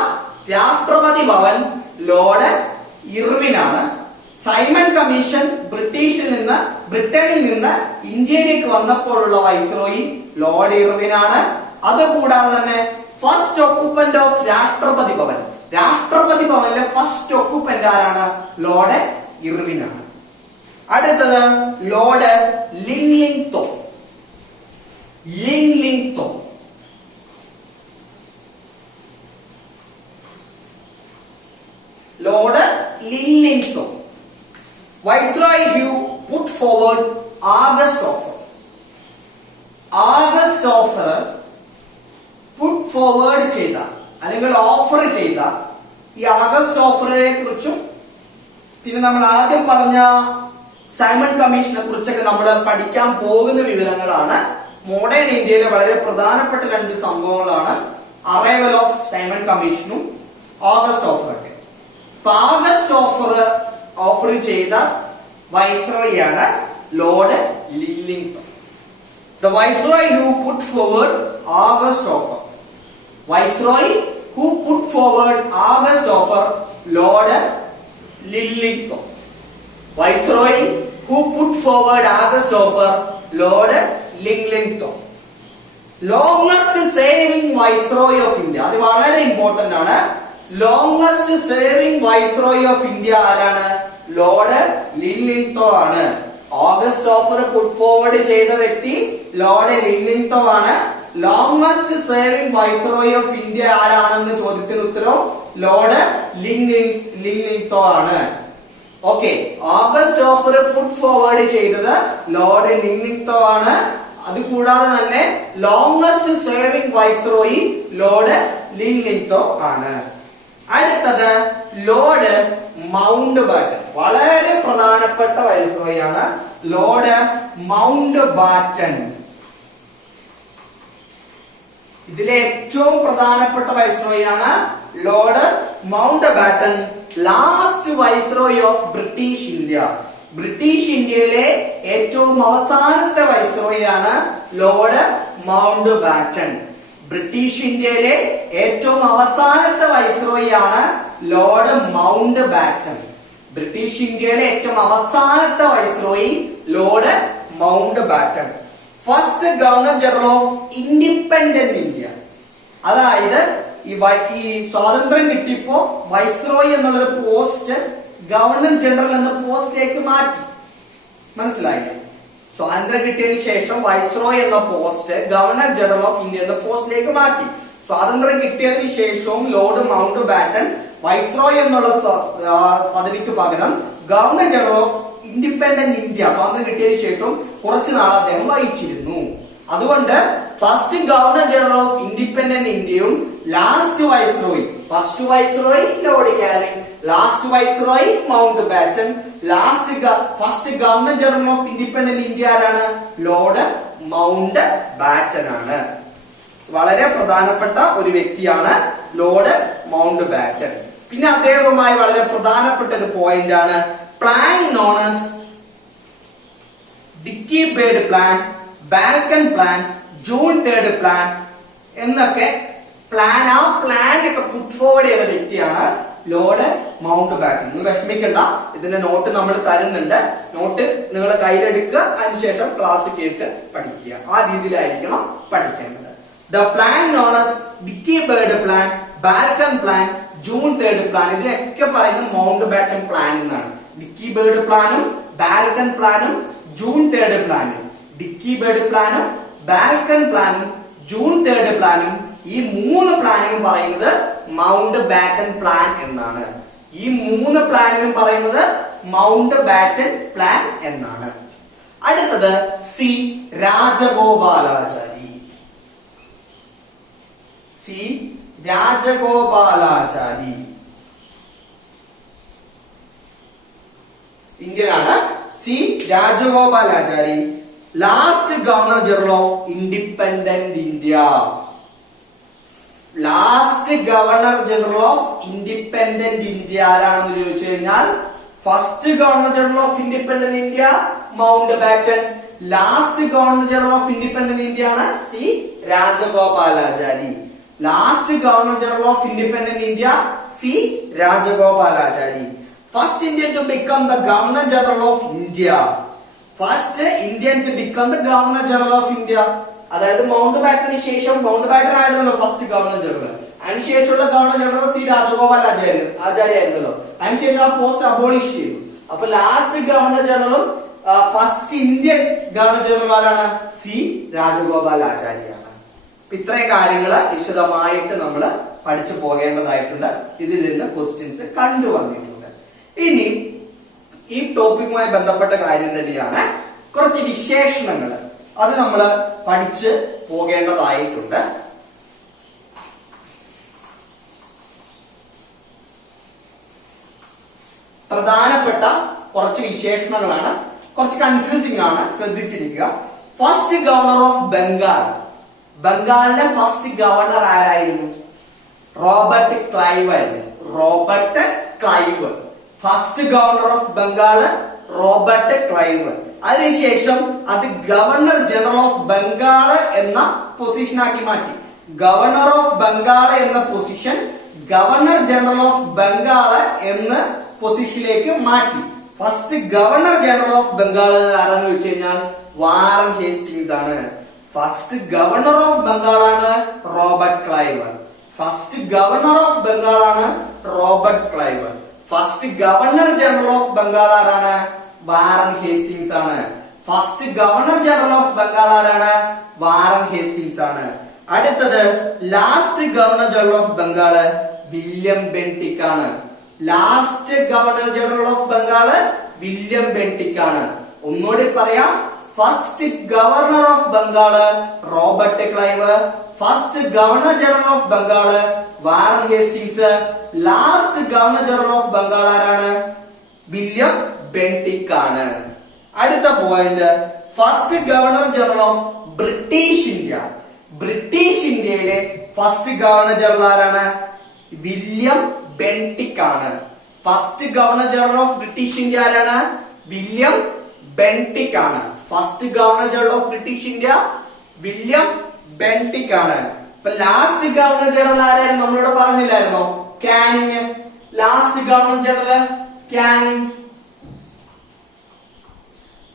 രാഷ്ട്രപതി ഭവൻ ലോർഡ് ഇർവിൻ ആണ്. സൈമൺ കമ്മീഷൻ ബ്രിട്ടനിൽ നിന്ന് ഇന്ത്യയിലേക്ക് വന്നപ്പോഴുള്ള വൈസ്രോയി ലോർഡ് ഇർവിൻ ആണ്. അതുകൂടാതെ തന്നെ ഫസ്റ്റ് ഓക്കുപ്പന്റ് ഓഫ് രാഷ്ട്രപതി ഭവൻ, രാഷ്ട്രപതി ഭവനിലെ ഫസ്റ്റ് ഓക്കുപ്പന്റ് ആരാണ്? ലോർഡ് ഇർവിൻ ആണ്. അടുത്തത് Lord Linlithgow. Linlithgow Lord Linlithgow viceroy who put forward August offer. August offer put forward ചെയ്ത അല്ലെങ്കിൽ ഓഫർ ചെയ്ത ഈ ആഗസ്റ്റ് ഓഫറിനെ കുറിച്ചും പിന്നെ നമ്മൾ ആദ്യം പറഞ്ഞ സൈമൺ കമ്മീഷനെ കുറിച്ചൊക്കെ നമ്മൾ പഠിക്കാൻ പോകുന്ന വിവരങ്ങളാണ്. മോഡേൺ ഇന്ത്യയിലെ വളരെ പ്രധാനപ്പെട്ട രണ്ട് സംഭവങ്ങളാണ് അറൈവൽ ഓഫ് സൈമൺ കമ്മീഷനും ഓഗസ്റ്റ് ഓഫറൊക്കെ. അപ്പൊ ആഗസ്റ്റ് ഓഫർ ചെയ്ത വൈസ്രോയി ആണ് Lord ലില്ലിംഗ്ടൺ. The viceroy who put forward August offer. Viceroy who put forward August offer, Lord Lillington. Viceroy who put forward August offer, Lord Lillington. Longest serving viceroy of India. അത് വളരെ important ആണ്. Longest serving viceroy of India ആരാണ്? Lord ലില്ലിംഗ്ടൺ ആണ്. August offer put forward ചെയ്ത വ്യക്തി Lord ലില്ലിംഗ്ടൺ ആണ്. Longest saving viceroy of India ആരാണെന്ന് ചോദ്യത്തിന് ഉത്തരം ലോർഡ് ലില്ലിംഗ്ടൺ ആണ്. Okay, August offer put forward ചെയ്തത് ലോർഡ് ലില്ലിംഗ്ടൺ ആണ്. അതുകൂടാതെ തന്നെ ലോങ്സ്റ്റ് സേവിംഗ് വൈസ്രോയി ലോർഡ് ലില്ലിംഗ്ടൺ ആണ്. അടുത്തത് ലോർഡ് മൗണ്ട് ബാറ്റൻ. വളരെ പ്രധാനപ്പെട്ട വൈസ്രോയി ആണ് ലോർഡ് മൗണ്ട് ബാറ്റൻ. ഇതിലെ ഏറ്റവും പ്രധാനപ്പെട്ട വൈസ്രോയി ആണ് Lord Mountbatten. Last viceroy of British India. British ഇന്ത്യയിലെ ഏറ്റവും അവസാനത്തെ വൈസ്രോയി ആണ് ലോർഡ് മൗണ്ട് ബാറ്റൻ. ബ്രിട്ടീഷ് ഇന്ത്യയിലെ ഏറ്റവും അവസാനത്തെ വൈസ്രോയി ആണ് ലോർഡ് മൗണ്ട് ബാറ്റൻ. ബ്രിട്ടീഷ് ഇന്ത്യയിലെ ഏറ്റവും അവസാനത്തെ viceroy Lord Mountbatten. First governor general of independent India. അതായത് ഈ സ്വാതന്ത്ര്യം കിട്ടിയപ്പോ വൈസ്രോയി എന്നുള്ളൊരു പോസ്റ്റ് ഗവർണർ ജനറൽ എന്ന പോസ്റ്റിലേക്ക് മാറ്റി. മനസ്സിലായില്ലേ? സ്വാതന്ത്ര്യം കിട്ടിയതിനു ശേഷം വൈസ്രോയി എന്ന post governor general of India എന്ന പോസ്റ്റിലേക്ക് മാറ്റി. സ്വാതന്ത്ര്യം കിട്ടിയതിനു ശേഷവും ലോർഡ് മൗണ്ട് ബാറ്റൻ വൈസ്രോയി എന്നുള്ള പദവിക്ക് പകരം governor general of independent India സ്വാതന്ത്ര്യം കിട്ടിയതിനു ശേഷം കുറച്ചു നാൾ അദ്ദേഹം വഹിച്ചിരുന്നു. അതുകൊണ്ട് first governor general of independent ഇന്ത്യയും last viceroy, first viceroy Lord Canning, last viceroy Mountbatten, first governor general of independent India ആരാണ്? ലോർഡ് മൗണ്ട് ബാറ്റൻ ആണ്. വളരെ പ്രധാനപ്പെട്ട ഒരു വ്യക്തിയാണ് ലോർഡ് മൗണ്ട് ബാറ്റൻ. പിന്നെ അദ്ദേഹവുമായി വളരെ പ്രധാനപ്പെട്ട ഒരു പോയിന്റ് ആണ് plan known as Dickie Bird plan, Balkan plan, June 3 plan എന്നൊക്കെ പ്ലാൻ, ആ പ്ലാൻ ഒക്കെ പുട്ട് ഫോർവേഡ് ചെയ്ത വ്യക്തിയാണ് ലോർഡ് മൗണ്ട് ബാറ്റൻ. നിങ്ങൾ വിഷമിക്കണ്ട, ഇതിന്റെ നോട്ട് നമ്മൾ തരുന്നുണ്ട്. നോട്ട് നിങ്ങൾ കയ്യിലെടുക്കുക, അതിനുശേഷം ക്ലാസ് കേട്ട് പഠിക്കുക. ആ രീതിയിലായിരിക്കണം പഠിക്കേണ്ടത്. The plan known as Dickie Bird plan, Balkan plan, June 3 plan, ഇതിനൊക്കെ പറയുന്നത് മൗണ്ട് ബാറ്റൻ പ്ലാൻ എന്നാണ്. ഡിക്കി ബേർഡ് പ്ലാനും ബാൽക്കൺ പ്ലാനും ജൂൺ 3 പ്ലാനും, ഡിക്കി ബേർഡ് പ്ലാനും ബാൽക്കൺ പ്ലാനും ജൂൺ 3 പ്ലാനും, ഈ 3 പ്ലാനും പറയുന്നത് മൗണ്ട് ബാറ്റൻ പ്ലാൻ എന്നാണ്. ഈ 3 പ്ലാനും പറയുന്നത് മൗണ്ട് ബാറ്റൻ പ്ലാൻ എന്നാണ്. അടുത്തത് സി രാജഗോപാലാചാരി. സി രാജഗോപാലാചാരി ഇന്ത്യനാണ്. C Rajagopalachari last governor general of independent India. Last governor general of independent India ആരാണെന്ന് ചോദിച്ചു കഴിഞ്ഞാൽ first governor general of independent India Mountbatten, last governor general of independent India ആണ് C Rajagopalachari. Last governor general of independent India C Rajagopalachari. First Indian to become the Governor General of India. First Indian to become the Governor General of India. അതായത് മൗണ്ട് ബാറ്റന് ശേഷം, Mountbatten ആയിരുന്നല്ലോ first governor general, അതിനുശേഷമുള്ള governor general C Rajagopalachari ആയിരുന്നല്ലോ. അതിനുശേഷം ആ post abolish ചെയ്തു. അപ്പൊ ലാസ്റ്റ് ഗവർണർ ജനറലും ഫസ്റ്റ് ഇന്ത്യൻ ഗവർണർ ജനറൽ ആരാണ്? സി രാജഗോപാലാചാരിയാണ്. ഇത്രയും കാര്യങ്ങള് വിശദമായിട്ട് നമ്മൾ പഠിച്ചു പോകേണ്ടതായിട്ടുണ്ട്. ഇതിൽ നിന്ന് ക്വസ്റ്റ്യൻസ് കണ്ടുവന്നിട്ടുണ്ട്. ഇനി ഈ ടോപ്പിക്കുമായി ബന്ധപ്പെട്ട കാര്യം തന്നെയാണ് കുറച്ച് വിശേഷണങ്ങൾ, അത് നമ്മൾ പഠിച്ച് പോകേണ്ടതായിട്ടുണ്ട്. പ്രധാനപ്പെട്ട കുറച്ച് വിശേഷണങ്ങളാണ്, കുറച്ച് കൺഫ്യൂസിംഗ് ആണ്, ശ്രദ്ധിച്ചിരിക്കുക. First governor of Bengal. ബംഗാളിലെ ഫസ്റ്റ് ഗവർണർ ആരായിരുന്നു? റോബർട്ട് ക്ലൈവ് ആയിരുന്നു. Robert Clive first governor of Bengal Robert Clive. അതിനുശേഷം അത് ഗവർണർ ജനറൽ ഓഫ് ബംഗാള് എന്ന പൊസിഷൻ ആക്കി മാറ്റി. ഗവർണർ ഓഫ് ബംഗാള് എന്ന position governor general of Bengal എന്ന പൊസിഷനിലേക്ക് മാറ്റി. First governor general of Bengal ആരാന്ന് ചോദിച്ചു കഴിഞ്ഞാൽ വാറൻ ഹേസ്റ്റിംഗ്സ് ആണ്. ഫസ്റ്റ് ഗവർണർ ഓഫ് ബംഗാൾ ആണ് Robert Clive. First governor of Bengal ആണ് Robert Clive. First governor general of Bengal ആരാണ്? വാറൻ ഹേസ്റ്റിംഗ്സ് ആണ്. First governor general of Bengal ആരാണ്? വാറൻ ഹേസ്റ്റിംഗ്സ് ആണ്. അടുത്തത് last governor general of Bengal William Bentinck ആണ്. Last governor general of Bengal William Bentinck ആണ്. ഒന്നുകൂടി പറയാം, first governor of Bengal Robert Clive, first governor general of Bengal Warren Hastings, last governor general of Bengal ആരാണ്? William Bentinck ആണ്. അടുത്ത point, first governor general of British India. British ഇന്ത്യയിലെ first governor general ആരാണ്? William Bentinck ആണ്. First governor general of British India ആരാണ്? William Bentinck ആണ്. First governor general of British India William Bentinck ആണ്. ഇപ്പൊ last governor general ആരായിരുന്നു? നമ്മളിവിടെ പറഞ്ഞില്ലായിരുന്നോ? Canning. Last governor general Canning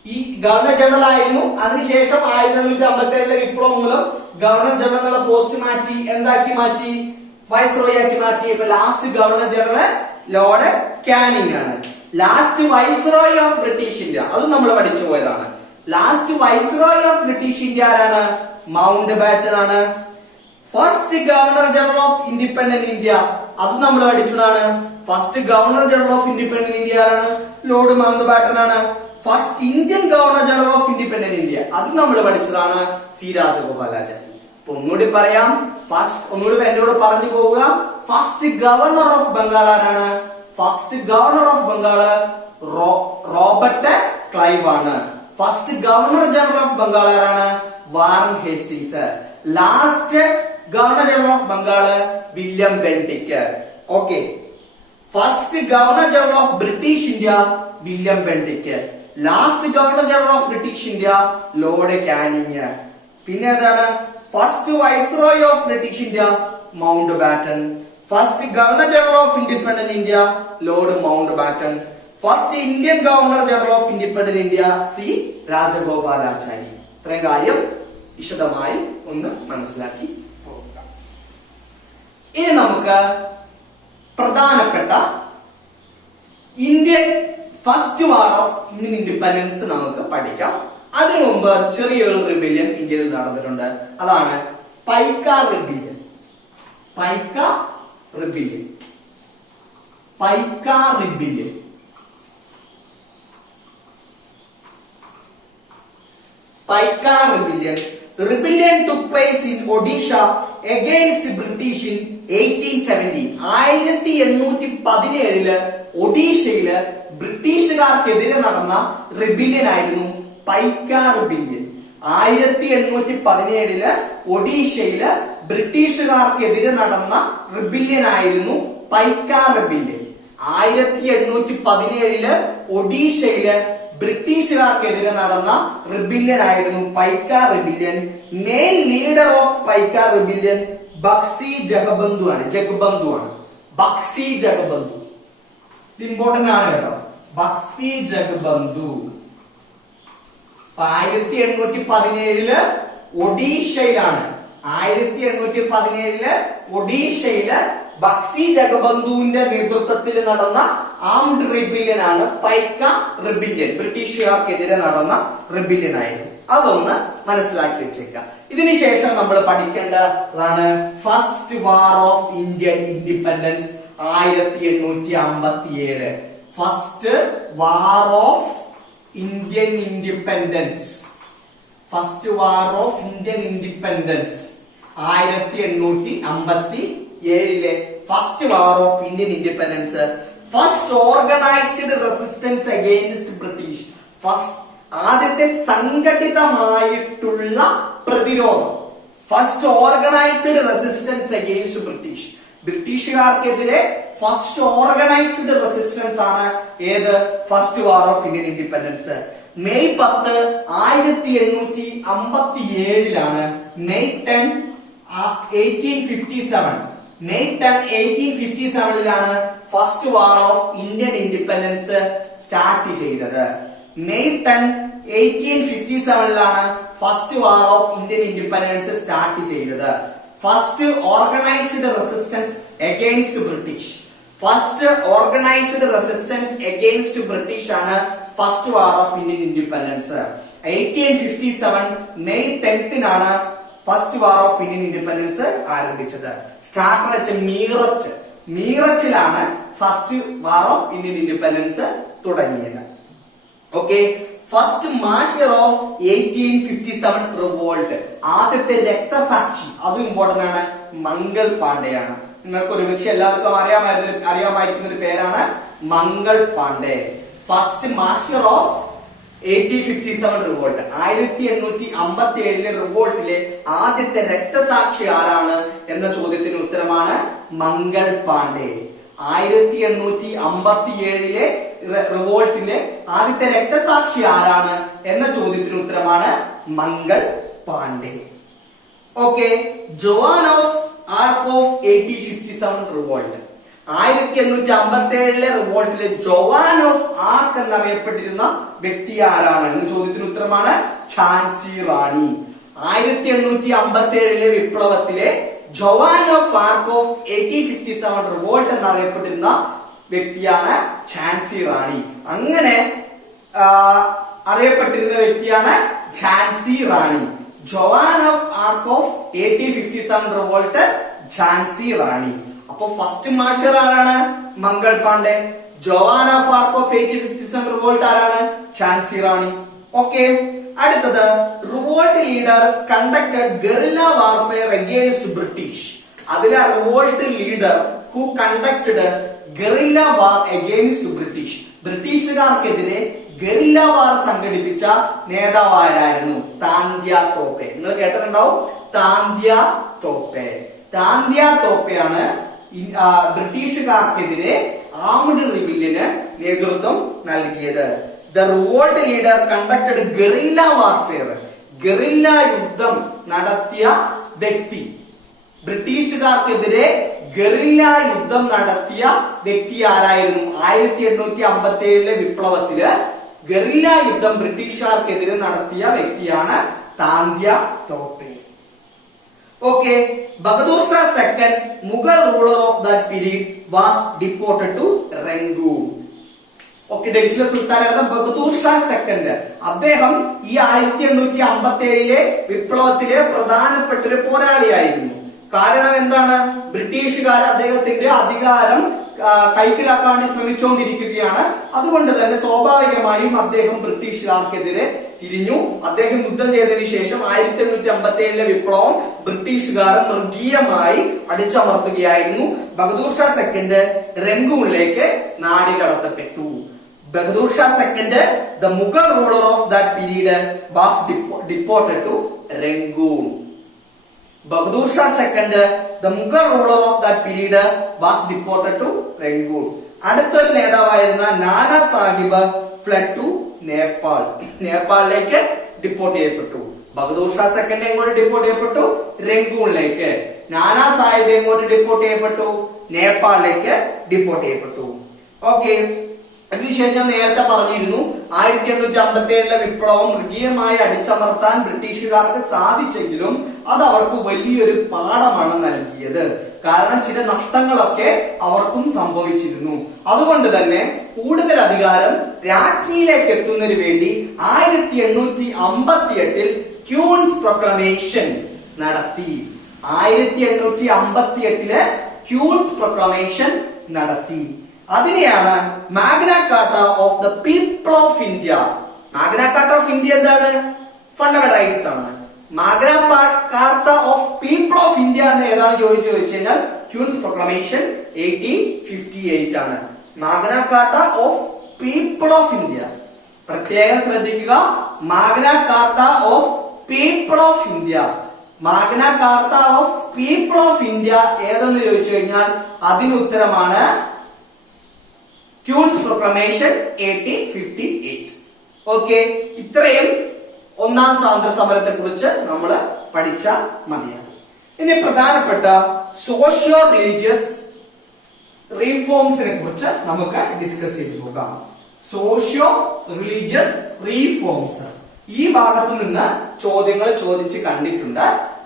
ഈ ഗവർണർ ജനറൽ ആയിരുന്നു. അതിനുശേഷം 1857 വിപ്ലവം മൂലം ഗവർണർ ജനറൽ എന്നുള്ള പോസ്റ്റ് മാറ്റി, എന്താക്കി മാറ്റി? വൈസ്രോയി ആക്കി മാറ്റി. ഇപ്പൊ last governor general Lord Canning ആണ്. Last viceroy of British India, അതും നമ്മൾ പഠിച്ചു പോയതാണ്. Last viceroy of British India ആരാണ്? മൗണ്ട് ബാറ്റൻ ആണ്. First governor general of independent India, അതും നമ്മൾ പഠിച്ചതാണ്. First governor general of independent India ആരാണ്? ലോർഡ് മൗണ്ട് ബാറ്റൻ ആണ്. First Indian governor general of independent India? അത് നമ്മൾ പഠിച്ചതാണ് സി രാജഗോപാലാചാരി. അപ്പൊ ഒന്നുകൂടി പറയാം, ഒന്നുകൂടി എന്നോട് പറഞ്ഞു പോവുക. ഫസ്റ്റ് ഗവർണർ ഓഫ് ബംഗാൾ ആരാണ്? First governor of Bengal Robert Clive ആണ്. First governor general of Bengal ആരാണ്? Warren Hastings. Last governor general of Bengal William Bentinck. Okay. First governor general of British India William Bentinck. Last governor general of British India Lord Canning. പിന്നെ ഏതാണ്? First viceroy of British India Mountbatten. First governor general of independent India Lord Mountbatten. First Indian governor general of independent India C Rajagopalachari. ഇത്രയും കാര്യം വിശദമായി ഒന്ന് മനസ്സിലാക്കി പോകുക. ഇനി നമുക്ക് പ്രധാനപ്പെട്ട Indian first war of Indian independence നമുക്ക് പഠിക്കാം. അതിനു മുമ്പ് ചെറിയൊരു റിബിലിയൻ ഇന്ത്യയിൽ നടന്നിട്ടുണ്ട്. അതാണ് Paika rebellion. Paika rebellion. Paika rebellion. Paika rebellion. The rebellion took place in Odisha against British in 1870. 1817 ഒഡീഷയില് ബ്രിട്ടീഷുകാർക്കെതിരെ നടന്ന റിബിലിയൻ ആയിരുന്നു പൈക്ക റിബിലിയൻ. 1817 ഒഡീഷയില് ബ്രിട്ടീഷുകാർക്കെതിരെ നടന്ന റിബിലിയൻ ആയിരുന്നു പൈക്ക റിബിലിയൻ. 1817 ഒഡീഷയില് ബ്രിട്ടീഷുകാർക്കെതിരെ നടന്ന റിബിലിയൻ ആയിരുന്നു Paika rebellion. Main leader of Paika rebellion Bakshi Jagabandhu ആണ്. ബക്സി ജഗബന്ധു. ഇത് ഇമ്പോർട്ടന്റ് ആണ് കേട്ടോ. ബക്സി ജഗബന്ധു. 1817 ഒഡീഷയിലാണ്. 1817 ഒഡീഷയില് ബക്സി ജഗബന്ധുവിന്റെ നേതൃത്വത്തിൽ നടന്ന ആംഡ് റിബിലിയൻ ആണ് പൈക്ക റിബിലിയൻ. ബ്രിട്ടീഷുകാർക്കെതിരെ നടന്ന റിബിലിയൻ ആയിരുന്നു. അതൊന്ന് മനസ്സിലാക്കി വെച്ചേക്കാം. ഇതിനുശേഷം നമ്മൾ പഠിക്കേണ്ടതാണ് first war of Indian independence 1857. First war of Indian independence. First war of Indian independence 1857 first war of Indian independence. First organised resistance against British. ആദ്യത്തെ സംഘടിതമായിട്ടുള്ള പ്രതിരോധം. First organised resistance against British. ബ്രിട്ടീഷുകാർക്കെതിരെ ഫസ്റ്റ് ഓർഗനൈസ്ഡ് റെസിസ്റ്റൻസ് ആണ് ഏത്? First war of Indian independence. May 10 1857 May 10 1857. May 10 1857 first war of Indian independence start ചെയ്തത്. May 10 1857 first war of Indian independence start ചെയ്തത്. First organised resistance against British. First organised resistance against British ആണ് first war of Indian independence. 1857 May 10 first war of Indian independence ആരംഭിച്ചത്. സ്റ്റാർട്ടർ വെച്ച മീററ്റിലാണ് first war of Indian independence തുടങ്ങിയത്. Okay. First martyr of 1857 revolt. ആദ്യത്തെ രക്തസാക്ഷി, അതും important ആണ്, മംഗൾ പാണ്ഡെയാണ്. നിങ്ങൾക്ക് ഒരുപക്ഷെ എല്ലാവർക്കും അറിയാമായിരിക്കുന്ന ഒരു പേരാണ് Mangal Pandey. First martyr of 1857 revolt. 1857 റിവോൾട്ടിലെ ആദ്യത്തെ രക്തസാക്ഷി ആരാണ് എന്ന ചോദ്യത്തിന് ഉത്തരമാണ് മംഗൾ പാണ്ഡെ. 1857 റിവോൾട്ടിലെ ആദ്യത്തെ രക്തസാക്ഷി ആരാണ് എന്ന ചോദ്യത്തിന് ഉത്തരമാണ് Mangal Pandey. Okay. Joan of Arc of 1857 revolt. 1857 റിവോൾട്ടിലെ ജോവാൻ ഓഫ് ആർക്ക് എന്നറിയപ്പെട്ടിരുന്ന വ്യക്തി ആരാണ് എന്ന ചോദ്യത്തിന് ഉത്തരമാണ് ഝാൻസി റാണി. 1857 വിപ്ലവത്തിലെ Joan of Arc of 1857 revolt എന്നറിയപ്പെട്ടിരുന്ന വ്യക്തിയാണ് ഝാൻസി റാണി. അങ്ങനെ അറിയപ്പെട്ടിരുന്ന വ്യക്തിയാണ് Jhansi Rani. Joan of Arc of 1857 revolt Jhansi Rani. അപ്പൊ ഫസ്റ്റ് മാർഷൽ ആരാണ്? Mangal Pandey. Joan of Arc of 1857 revolt ആരാണ്? ഝാൻസി റാണി. ഓക്കെ, അടുത്തത് revolt leader conducted guerrilla warfare against British. അതിലെ revolt leader who conducted guerrilla war against British. ബ്രിട്ടീഷുകാർക്കെതിരെ ഗറില്ല വാർ സംഘടിപ്പിച്ച നേതാവ് ആരായിരുന്നു? താന്ത്യ തോപ്പെ. നിങ്ങൾ കേട്ടിട്ടുണ്ടാവും താന്ത്യ തോപ്പെ. താന്ത്യ തോപ്പയാണ് ബ്രിട്ടീഷുകാർക്കെതിരെ ആംഡ് റിബല്യന് നേതൃത്വം നൽകിയത്. The revolt leader conducted guerrilla warfare. Guerrilla യുദ്ധം നടത്തിയ വ്യക്തി, ബ്രിട്ടീഷുകാർക്കെതിരെ ഗറില്ല യുദ്ധം നടത്തിയ വ്യക്തി ആരായിരുന്നു? 1857 വിപ്ലവത്തില് ഗറില്ല യുദ്ധം ബ്രിട്ടീഷുകാർക്കെതിരെ നടത്തിയ വ്യക്തിയാണ് Tantia Tope. Okay, Bahadur Shah second Mughal ruler of that period was deported to Rangoon. Okay, ഡൽഹിയിലെ സുൽത്താനായിരുന്ന ബഹദൂർ ഷാ സെക്കൻഡ്, അദ്ദേഹം ഈ 1857 വിപ്ലവത്തിലെ പ്രധാനപ്പെട്ട ഒരു പോരാളിയായിരുന്നു. കാരണം എന്താണ്? ബ്രിട്ടീഷുകാർ അദ്ദേഹത്തിന്റെ അധികാരം കൈക്കലാക്കാൻ വേണ്ടി ശ്രമിച്ചുകൊണ്ടിരിക്കുകയാണ്. അതുകൊണ്ട് തന്നെ സ്വാഭാവികമായും അദ്ദേഹം ബ്രിട്ടീഷുകാർക്കെതിരെ തിരിഞ്ഞു. അദ്ദേഹം യുദ്ധം ചെയ്തതിനു ശേഷം 1857 വിപ്ലവം ബ്രിട്ടീഷുകാരെ മൃഗീയമായി അടിച്ചമർത്തുകയായിരുന്നു. ബഹദൂർ ഷാ സെക്കൻഡ് റംഗൂണിലേക്ക് നാടുകടത്തപ്പെട്ടു. Bahadur Shah second, the Mughal ruler of that period, was deported to Rangoon. Bahadur Shah second, the Mughal ruler of that period, was deported to Rangoon. അടുത്തൊരു നേതാവായിരുന്ന നാനാ സാഹിബ് ഫ്ലഡ് ടു നേപ്പാൾ. നേപ്പാളിലേക്ക് ഡിപ്പോർട്ട് ചെയ്യപ്പെട്ടു. ബഹദൂർ ഷാ സെക്കൻഡ് എങ്ങോട്ട് ഡിപ്പോർട്ട് ചെയ്യപ്പെട്ടു? റംഗൂണിലേക്ക്. നാനാ സാഹിബ് എങ്ങോട്ട് ഡിപ്പോർട്ട് ചെയ്യപ്പെട്ടു? നേപ്പാളിലേക്ക് ഡിപ്പോർട്ട് ചെയ്യപ്പെട്ടു. ഓക്കെ, അതിനുശേഷം നേരത്തെ പറഞ്ഞിരുന്നു 1857 വിപ്ലവം മൃഗീയമായി അടിച്ചമർത്താൻ ബ്രിട്ടീഷുകാർക്ക് സാധിച്ചെങ്കിലും അത് അവർക്ക് വലിയൊരു പാഠമാണ് നൽകിയത്. കാരണം ചില നഷ്ടങ്ങളൊക്കെ അവർക്കും സംഭവിച്ചിരുന്നു. അതുകൊണ്ട് തന്നെ കൂടുതൽ അധികാരം രാജ്ഞിയിലേക്ക് എത്തുന്നതിന് വേണ്ടി 1858 ക്യൂൻസ് പ്രൊക്ലമേഷൻ നടത്തി. 1858 ക്യൂൻസ് പ്രൊക്ലമേഷൻ നടത്തി. അതിനെയാണ് Magna Carta of the people of India. Magna Carta of India എന്താണ്? ഫണ്ടമെന്റൽ റൈറ്റ്സ് ആണ്. Magna Carta of people of India എന്ന് ഏതാണ് ചോദിച്ചു കഴിഞ്ഞാൽ ക്യൂൻസ് പ്രൊക്ലമേഷൻ 1858 ആണ്. Magna Carta of people of India പ്രത്യേകം ശ്രദ്ധിക്കുക. Magna Carta of people of India. Magna Carta of people of India ഏതെന്ന് ചോദിച്ചു കഴിഞ്ഞാൽ അതിന് ഉത്തരമാണ് ക്യൂൻസ് പ്രൊക്ലമേഷൻ 1858. ഓക്കെ, ഇത്രയും ഒന്നാം സ്വാതന്ത്ര്യ സമരത്തെ കുറിച്ച് നമ്മൾ പഠിച്ച മതിയാണ്. ഇനി പ്രധാനപ്പെട്ട സോഷ്യോ റിലീജിയസ് റീഫോംസിനെ കുറിച്ച് നമുക്ക് ഡിസ്കസ് ചെയ്ത് നോക്കാം. സോഷ്യോ റിലീജിയസ് റീഫോംസ് ഈ ഭാഗത്ത് നിന്ന് ചോദ്യങ്ങൾ ചോദിച്ച് കണ്ടിട്ടുണ്ട്.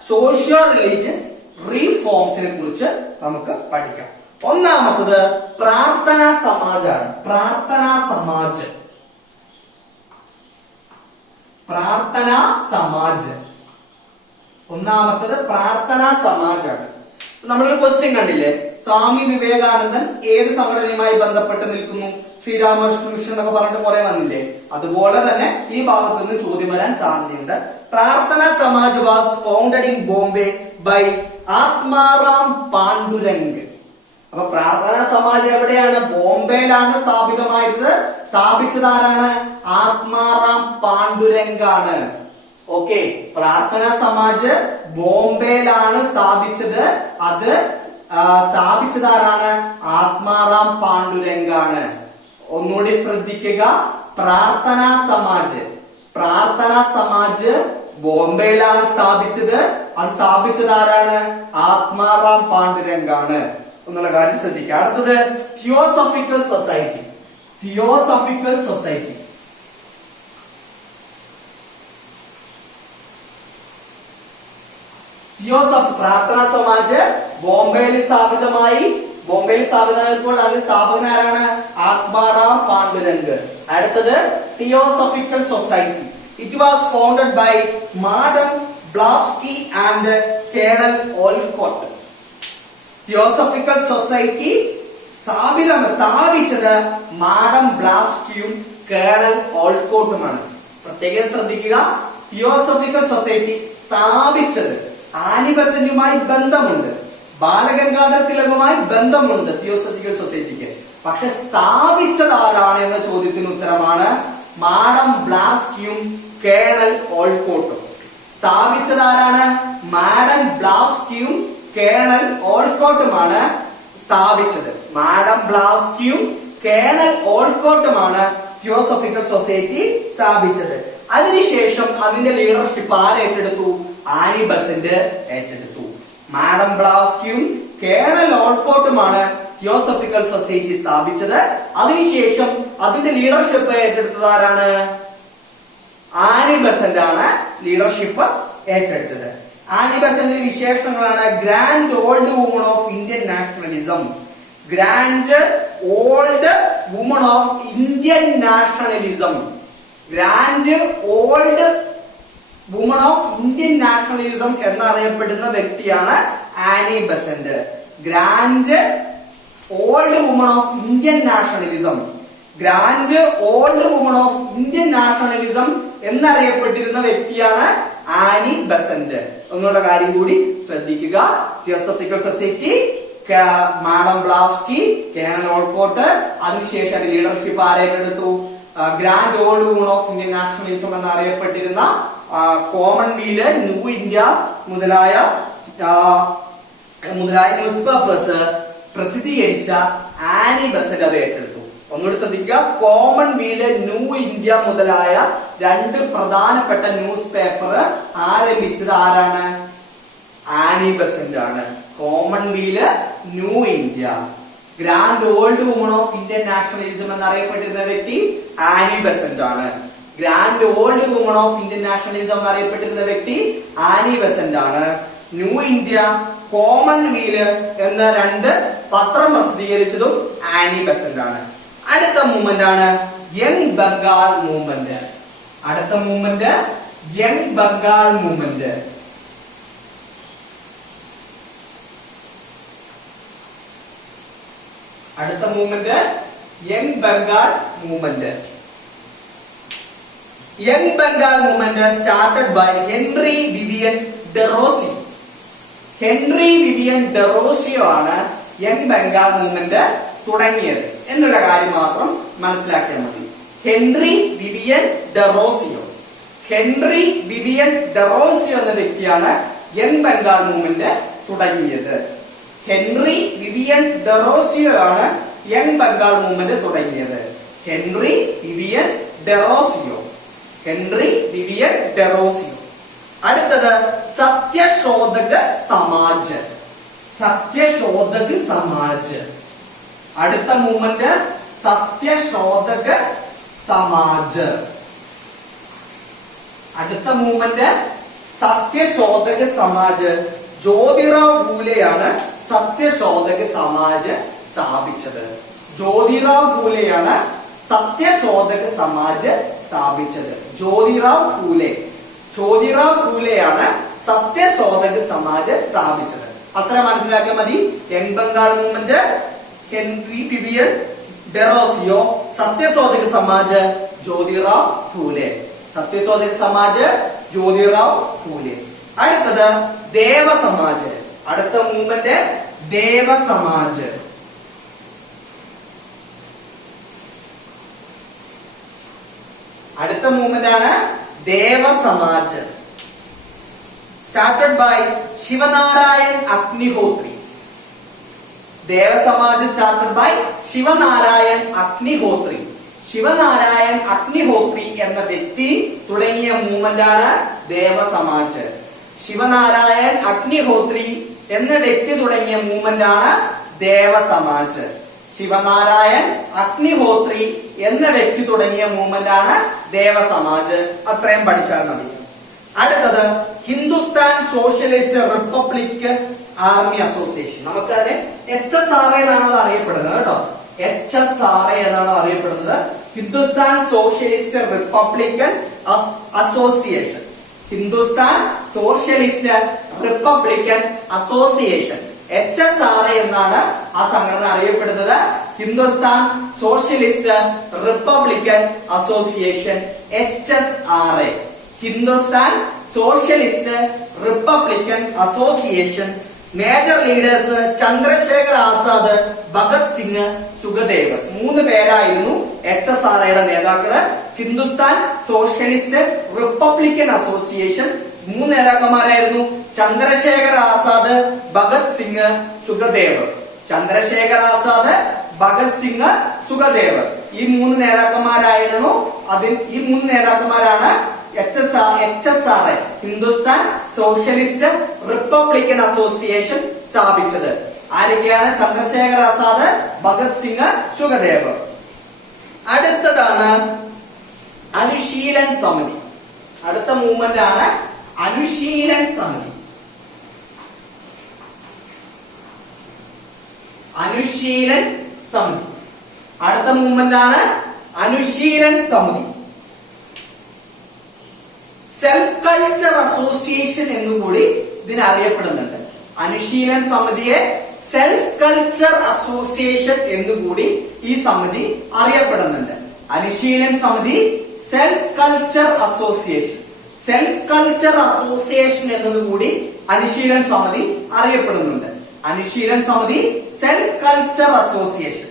സോഷ്യോ റിലീജിയസ് റീഫോംസിനെ കുറിച്ച് നമുക്ക് പഠിക്കാം. ഒന്നാമത്തത് പ്രാർത്ഥനാ സമാജാണ്. പ്രാർത്ഥനാ സമാജ്. പ്രാർത്ഥനാ സമാജ് ഒന്നാമത്തത് പ്രാർത്ഥനാ സമാജാണ്. നമ്മളൊരു ക്വസ്റ്റ്യൻ കണ്ടില്ലേ? സ്വാമി വിവേകാനന്ദൻ ഏത് സംഘടനയുമായി ബന്ധപ്പെട്ട് നിൽക്കുന്നു? ശ്രീരാമകൃഷ്ണ മിഷൻ എന്നൊക്കെ പറഞ്ഞിട്ട് കുറെ വന്നില്ലേ? അതുപോലെ തന്നെ ഈ ഭാഗത്ത് നിന്ന് ചോദ്യം വരാൻ സാധ്യതയുണ്ട്. Prarthana Samaj was founded in Bombay by Atmaram Pandurang. അപ്പൊ പ്രാർത്ഥനാ സമാജ് എവിടെയാണ്? ബോംബെയിലാണ് സ്ഥാപിതമായത്. സ്ഥാപിച്ചതാരാണ്? ആത്മാറാം പാണ്ഡുരംഗാണ്. ഓക്കെ, പ്രാർത്ഥനാ സമാജ് ബോംബെയിലാണ് സ്ഥാപിച്ചത്. അത് സ്ഥാപിച്ചതാരാണ്? ആത്മാറാം പാണ്ഡുരംഗാണ്. ഒന്നുകൂടി ശ്രദ്ധിക്കുക. പ്രാർത്ഥനാ സമാജ് ബോംബെയിലാണ് സ്ഥാപിച്ചത്. അത് സ്ഥാപിച്ചതാരാണ്? ആത്മാറാം പാണ്ഡുരംഗാണ് എന്നുള്ള കാര്യം ശ്രദ്ധിക്കുക. അടുത്തത് തിയോസഫിക്കൽ സൊസൈറ്റി. പ്രാർത്ഥനാ സമാജ് ബോംബെയിൽ സ്ഥാപിതമായപ്പോൾ അതിന് സ്ഥാപകൻ ആരാണ്? ആത്മാറാം പാണ്ഡുരംഗ്. അടുത്തത് Theosophical Society. It was founded by madam Blavatsky and colonel Olcott. Theosophical Society സ്ഥാപിച്ചത് മാഡം ബ്ലാവ്സ്കിയും കേണൽ ഓൾക്കോട്ടുമാണ്. പ്രത്യേകം ശ്രദ്ധിക്കുക, തിയോസഫിക്കൽ സൊസൈറ്റി സ്ഥാപിച്ചത് ആനി ബസന്റുമായി ബന്ധമുണ്ട്, ബാലഗംഗാധര തിലകുമായി ബന്ധമുണ്ട് തിയോസഫിക്കൽ സൊസൈറ്റിക്ക്. പക്ഷെ സ്ഥാപിച്ചത് ആരാണ് എന്ന ചോദ്യത്തിന് ഉത്തരമാണ് മാഡം ബ്ലാസ്കിയും കേണൽ ഓൾക്കോട്ടും. സ്ഥാപിച്ചത് ആരാണ്? മാഡം ബ്ലാസ്കിയും കേണൽ ഓൾക്കോട്ടുമാണ് സ്ഥാപിച്ചത്. മാഡം ബ്ലാസ്കിയും കേണൽ ഓൾക്കോട്ടുമാണ് തിയോസഫിക്കൽ സൊസൈറ്റി സ്ഥാപിച്ചത്. അതിനുശേഷം അതിന്റെ ലീഡർഷിപ്പ് ആര് ഏറ്റെടുത്തു? ആനി ബസന്റ് ഏറ്റെടുത്തു. മാഡം ബ്ലാസ്കിയും കേണൽ ഓൾക്കോട്ടുമാണ് തിയോസഫിക്കൽ സൊസൈറ്റി സ്ഥാപിച്ചത്. അതിനുശേഷം അതിന്റെ ലീഡർഷിപ്പ് ഏറ്റെടുത്തത് ആരാണ്? ആനി ബസന്റ് ആണ് ലീഡർഷിപ്പ് ഏറ്റെടുത്തത്. ആനി ബസന്റിന്റെ വിശേഷങ്ങളാണ് grand old woman of Indian nationalism. Grand old woman of Indian nationalism. Grand old woman of Indian nationalism എന്നറിയപ്പെടുന്ന വ്യക്തിയാണ് Annie Besant. Grand old woman of Indian nationalism. Grand old woman of Indian nationalism എന്നറിയപ്പെട്ടിരുന്ന വ്യക്തിയാണ് Annie Besant എന്നുള്ള കാര്യം കൂടി ശ്രദ്ധിക്കുക. Theosophical Society, madam Blavatsky, colonel Olcott, അതിനുശേഷം leadership ആരേറ്റെടുത്തു? Grand old woman of Indian nationalism എന്നറിയപ്പെട്ടിരുന്ന കോമൺവെൽത്ത്, ന്യൂ ഇന്ത്യ മുതലായ ന്യൂസ് പേപ്പേഴ്സ് പ്രസിദ്ധീകരിച്ച ആനി ബസന്റ് അത് ഏറ്റെടുത്തു. ഒന്നുകൂടി ശ്രദ്ധിക്കുക, കോമൺവെൽത്ത്, ന്യൂ ഇന്ത്യ മുതലായ രണ്ട് പ്രധാനപ്പെട്ട ന്യൂസ് പേപ്പർ ആരംഭിച്ചത് ആരാണ്? ആനി ബസന്റ് ആണ്. Commonwealth, New India. Grand old woman of Indian nationalism എന്നറിയപ്പെട്ടിരുന്ന വ്യക്തി ആനി ബസന്റ് ആണ്. Grand old woman of Indian nationalism എന്നറിയപ്പെട്ടിരുന്ന വ്യക്തി ആനി ബസന്റ് ആണ്. ന്യൂ ഇന്ത്യ, കോമൺവെൽത്ത് എന്ന രണ്ട് പത്രം പ്രസിദ്ധീകരിച്ചതും ആനി ബസന്റ് ആണ്. അടുത്ത മൂവ്മെന്റ് ആണ് യങ് ബംഗാൾ മൂവ്മെന്റ്. അടുത്ത മൂവ്മെന്റ് യങ് ബംഗാൾ മൂവ്മെന്റ്. അടുത്ത movement Young Bengal movement. Young Bengal movement started by Henry Vivian Derozio. Henry Vivian Derozio ആണ് യങ് ബംഗാൾ മൂവ്മെന്റ് തുടങ്ങിയത് എന്നുള്ള കാര്യം മാത്രം മനസ്സിലാക്കിയാൽ മതി. Henry Vivian Derozio. Henry Vivian Derozio എന്ന വ്യക്തിയാണ് യങ് ബംഗാൾ മൂവ്മെന്റ് തുടങ്ങിയത്. ഹെൻറി വിവിയൻ ഡെറോസിയോ ആണ് യങ് ബംഗാൾ മൂവ്മെന്റ് തുടങ്ങിയത്. Henry Vivian Derozio. Henry Vivian Derozio. അടുത്തത് സത്യശോധക് സമാജ്. സത്യശോധക് സമാജ്. അടുത്ത മൂവ്മെന്റ് സത്യശോധക് സമാജ്. അടുത്ത മൂവ്മെന്റ് സത്യശോധക് സമാജ്. ജ്യോതിറാവ് ഫൂലെയാണ് സത്യശോധക് സമാജ് സ്ഥാപിച്ചത്. ജ്യോതിറാവ് ഫൂലെയാണ് സത്യശോധക് സമാജ് സ്ഥാപിച്ചത്. ജ്യോതിറാവ് ഫൂലെ. ജ്യോതിറാവ് ഫൂലെയാണ് സത്യശോധക് സമാജ് സ്ഥാപിച്ചത്. അത്ര മനസ്സിലാക്കിയാൽ മതി. Young Bengal movement Henry Vivian Derozio. Satyashodhak Samaj Jyotirao Phule. Satyashodhak Samaj Jyotirao Phule. അടുത്തത് ദേവ സമാജ്. അടുത്ത മൂവ്മെന്റ് ദേവ സമാജ്. അടുത്ത മൂവ്മെന്റ് ആണ് Deva Samaj. Started by Shivnarayan Agnihotri. Deva Samaj started by Shivnarayan Agnihotri. Shivnarayan Agnihotri എന്ന വ്യക്തി തുടങ്ങിയ മൂവ്മെന്റ് ആണ് ദേവ സമാജ്. ശിവനാരായൺ അഗ്നിഹോത്രി എന്ന വ്യക്തി തുടങ്ങിയ മൂവ്മെന്റ് ആണ് ദേവ സമാജ്. ശിവനാരായൺ അഗ്നിഹോത്രി എന്ന വ്യക്തി തുടങ്ങിയ മൂവ്മെന്റ് ആണ് ദേവ സമാജ്. അത്രയും പഠിച്ചാൽ മതി. അടുത്തത് Hindustan Socialist Republic Army Association. നമുക്കതിനെ HSRA എന്നാണ് അത് അറിയപ്പെടുന്നത് കേട്ടോ. HSRA എന്നാണ് അറിയപ്പെടുന്നത്. Hindustan Socialist Republican Association. Hindustan Socialist Republican Association HSRA എന്നാണ് ആ സംഘടന അറിയപ്പെടുന്നത്. Hindustan Socialist Republican Association, HSRA. Hindustan Socialist Republican Association. Major leaders Chandrashekhar Azad, Bhagat Singh, Sukhdev. 3 പേരായിരുന്നു HSRAയുടെ നേതാക്കള്. ഹിന്ദുസ്ഥാൻ സോഷ്യലിസ്റ്റ് റിപ്പബ്ലിക്കൻ അസോസിയേഷൻ 3 നേതാക്കന്മാരായിരുന്നു. ചന്ദ്രശേഖർ ആസാദ്, ഭഗത് സിംഗ്, സുഖദേവ്. ചന്ദ്രശേഖർ ആസാദ്, ഭഗത് സിംഗ്, സുഖദേവ്. ഈ 3 നേതാക്കന്മാരായിരുന്നു. ഈ 3 നേതാക്കന്മാരാണ് HSRA, Hindustan Socialist Republican association സ്ഥാപിച്ചത്. ആരൊക്കെയാണ്? ചന്ദ്രശേഖർ ആസാദ്, ഭഗത് സിംഗ്, സുഖദേവ്. അടുത്തതാണ് അനുശീലൻ സമിതി. അടുത്ത മൂവ്മെന്റ് ആണ് അനുശീലൻ സമിതി. അനുശീലൻ സമിതി. അടുത്ത മൂവ്മെന്റ് ആണ് Anushilan Samiti. Self Culture association എന്നുകൂടി ഇതിനറിയപ്പെടുന്നുണ്ട്. അനുശീലൻ സമിതിയെ സെൽഫ് കൾച്ചർ അസോസിയേഷൻ എന്നുകൂടി ഈ സമിതി അറിയപ്പെടുന്നുണ്ട്. Anushilan Samiti, Self Culture Association. Self Culture Association എന്നതുകൂടി അനുശീലൻ സമിതി അറിയപ്പെടുന്നുണ്ട്. Anushilan Samiti, Self Culture association.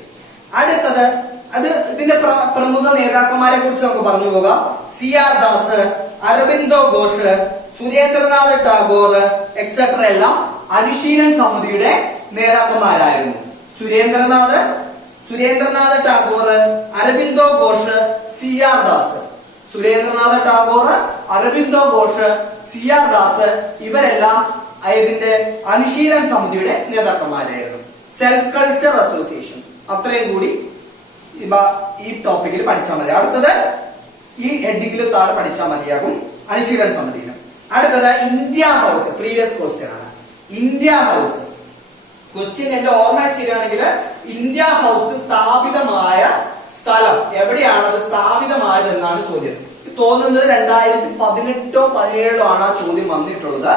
അടുത്തത് ഇതിന്റെ പ്രമുഖ നേതാക്കന്മാരെ കുറിച്ച് നമുക്ക് പറഞ്ഞു പോകാം. CR ദാസ്, അരബിന്ദോ ഘോഷ്, സുരേന്ദ്രനാഥ് ടാഗോർ എക്സെട്ര എല്ലാം അനുശീലൻ സമിതിയുടെ നേതാക്കന്മാരായിരുന്നു. സുരേന്ദ്രനാഥ് ടാഗോർ, അരബിന്ദോ ഘോഷ്, CR ദാസ്. സുരേന്ദ്രനാഥ് ടാഗോർ, അരബിന്ദോ ഘോഷ്, CR ദാസ് ഇവരെല്ലാം ഇതിന്റെ അനുശീലൻ സമിതിയുടെ നേതാക്കന്മാരായിരുന്നു. Self Culture association. അത്രയും കൂടി ഈ ടോപ്പിക്കിൽ പഠിച്ചാൽ മതി. അടുത്തത് ഈ ഹെഡിങ്ങിൽ താഴെ പഠിച്ചാൽ മതിയാകും അനുശീലൻ സമിതിയിലും. അടുത്തത് ഇന്ത്യ ഹൗസ്. പ്രീവിയസ് ക്വസ്റ്റ്യൻ ആണ്. ഇന്ത്യ ഹൗസ് ക്വസ്റ്റ്യൻ എന്റെ ഓർമ്മ ശരിയാണെങ്കിൽ ഇന്ത്യ ഹൗസ് സ്ഥാപിതമായ സ്ഥലം എവിടെയാണ് അത് സ്ഥാപിതമായത് എന്നാണ് ചോദ്യം. തോന്നുന്നത് 2018-17 ആണ് ആ ചോദ്യം വന്നിട്ടുള്ളത്.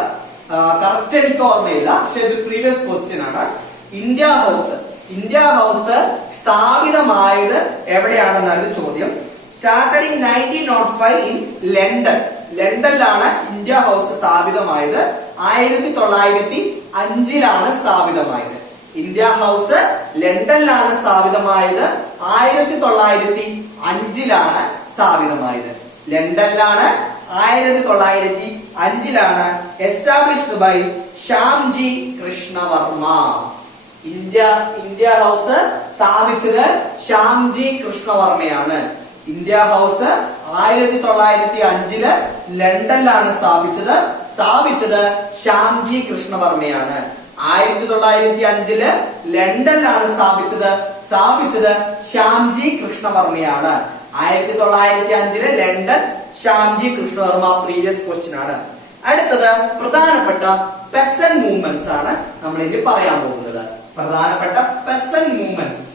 കറക്റ്റ് എനിക്ക് ഓർമ്മയില്ല, പക്ഷെ ഇത് പ്രീവിയസ് ക്വസ്റ്റ്യൻ ആണ്. ഇന്ത്യ ഹൗസ് സ്ഥാപിതമായത് എവിടെയാണെന്നാണ് ചോദ്യം. Started in 1905 in London. ലണ്ടനിലാണ് ഇന്ത്യ ഹൗസ് സ്ഥാപിതമായത്. 1905 സ്ഥാപിതമായത്. ഇന്ത്യ ഹൗസ് ലണ്ടനിലാണ് സ്ഥാപിതമായത്. 1905 സ്ഥാപിതമായത്. ലണ്ടനിലാണ് 1905 established by Shyamji Krishnavarma. India House സ്ഥാപിച്ചത് ശ്യാംജി കൃഷ്ണവർമ്മയാണ്. ഇന്ത്യ ഹൗസ് 1905 ലണ്ടനിലാണ് സ്ഥാപിച്ചത് ശ്യാംജി കൃഷ്ണവർമ്മയാണ്. 1905 ലണ്ടനിലാണ് സ്ഥാപിച്ചത് ശ്യാംജി കൃഷ്ണവർമ്മയാണ്. 1905 London, Shyamji Krishnavarma. Previous question ആണ്. അടുത്തത് പ്രധാനപ്പെട്ട പെസൻ മൂവ്മെന്റ്സ് ആണ് നമ്മൾ ഇനി പറയാൻ പോകുന്നത്. പ്രധാനപ്പെട്ട പെസൻ മൂവ്മെന്റ്സ്.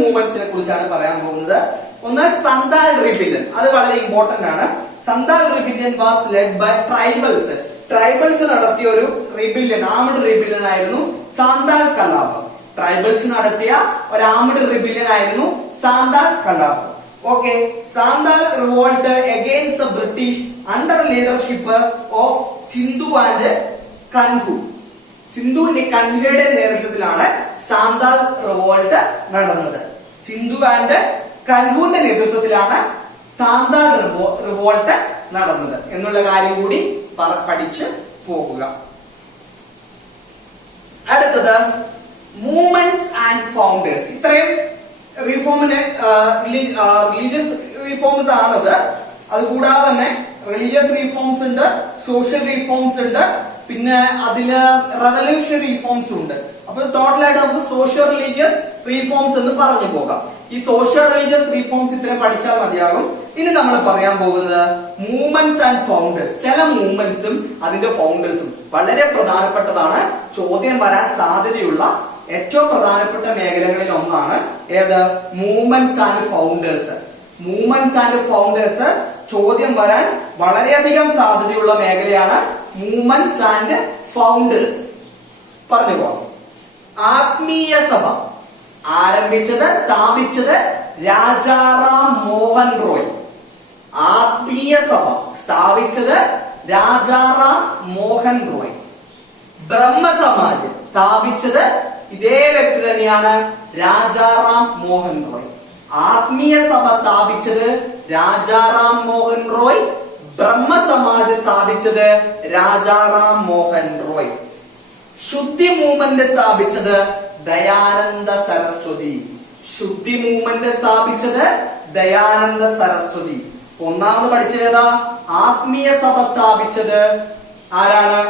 മൂവ്മെന്റ്സിനെ കുറിച്ചാണ് പറയാൻ പോകുന്നത്. ഒന്ന് സന്താൽ റിബില്യൻ. അത് വളരെ ഇമ്പോർട്ടന്റ് ആണ്. Santal റിബില്യൻ was led by tribals നടത്തിയ ഒരു റിബില്യൻ, ആംഡ് റിബില്യൻ ആയിരുന്നു സാന്താൾ കലാപം. ട്രൈബൽസ് നടത്തിയ ഒരു ആംഡ് റിബില്യൻ ആയിരുന്നു സാന്താൾ കലാപം. Okay, Santhal revolt against the British under leadership of Sindhu and Kanhu. സിന്ധുവിന്റെ കൻഹയുടെ നേതൃത്വത്തിലാണ് സാന്താൾ റിവോൾട്ട് നടന്നത്. സിന്ധു ആൻഡ് കൻഹുവിന്റെ നേതൃത്വത്തിലാണ് സാന്താൾ റിവോൾട്ട് നടന്നത് എന്നുള്ള കാര്യം കൂടി പഠിച്ച് പോകുക. അടുത്തത് മൂവ്മെന്റ്സ് ആൻഡ് ഫൗണ്ടേഴ്സ്. ഇത്രയും റിഫോമിന് റിലീജിയസ് റിഫോംസ് ആണത്. അതുകൂടാതെ തന്നെ റിലീജിയസ് റിഫോംസ് ഉണ്ട്, സോഷ്യൽ റിഫോംസ് ഉണ്ട്, പിന്നെ അതില് റവല്യൂഷണറി റിഫോംസ് ഉണ്ട്. അപ്പൊ ടോട്ടലായിട്ട് നമുക്ക് സോഷ്യോ റിലീജിയസ് റിഫോംസ് എന്ന് പറഞ്ഞു പോകാം. ഈ സോഷ്യോ റിലീജിയസ് റിഫോംസ് ഇത്രയും പഠിച്ചാൽ മതിയാകും. ഇനി നമ്മൾ പറയാൻ പോകുന്നത് മൂവ്മെന്റ്സ് ആൻഡ് ഫൗണ്ടേഴ്സ്. ചില മൂവ്മെന്റ്സും അതിന്റെ ഫൗണ്ടേഴ്സും വളരെ പ്രധാനപ്പെട്ടതാണ്. ചോദ്യം വരാൻ സാധ്യതയുള്ള ഏറ്റവും പ്രധാനപ്പെട്ട മേഖലകളിൽ ഒന്നാണ് ഏത്? Movements and founders. Movements and founders ചോദ്യം വരാൻ വളരെയധികം സാധ്യതയുള്ള മേഖലയാണ് മൂവ്മെന്റ്സ് ആൻഡ് ഫൗണ്ടേഴ്സ്. പറഞ്ഞു പോവാം. ആത്മീയ സഭ ആരംഭിച്ചത് സ്ഥാപിച്ചത് രാജാറാം മോഹൻ റോയ്. ആത്മീയ സഭ സ്ഥാപിച്ചത് രാജാറാം മോഹൻ റോയ്. ബ്രഹ്മസമാജ് സ്ഥാപിച്ചത് ഇതേ വ്യക്തി തന്നെയാണ്, രാജാറാം മോഹൻ റോയ്. ആത്മീയ സഭ സ്ഥാപിച്ചത് രാജാറാം മോഹൻ റോയ്. ബ്രഹ്മസമാജ് സ്ഥാപിച്ചത് രാജാറാം മോഹൻ റോയ്. ശുദ്ധി മൂവ്മെന്റ് സ്ഥാപിച്ചത് ദയാനന്ദ സരസ്വതി. ശുദ്ധി മൂവ്മെന്റ് സ്ഥാപിച്ചത് ദയാനന്ദ സരസ്വതി. ഒന്നാമത് പഠിച്ചത് ആത്മീയ സഭ സ്ഥാപിച്ചത് ആരാണ്?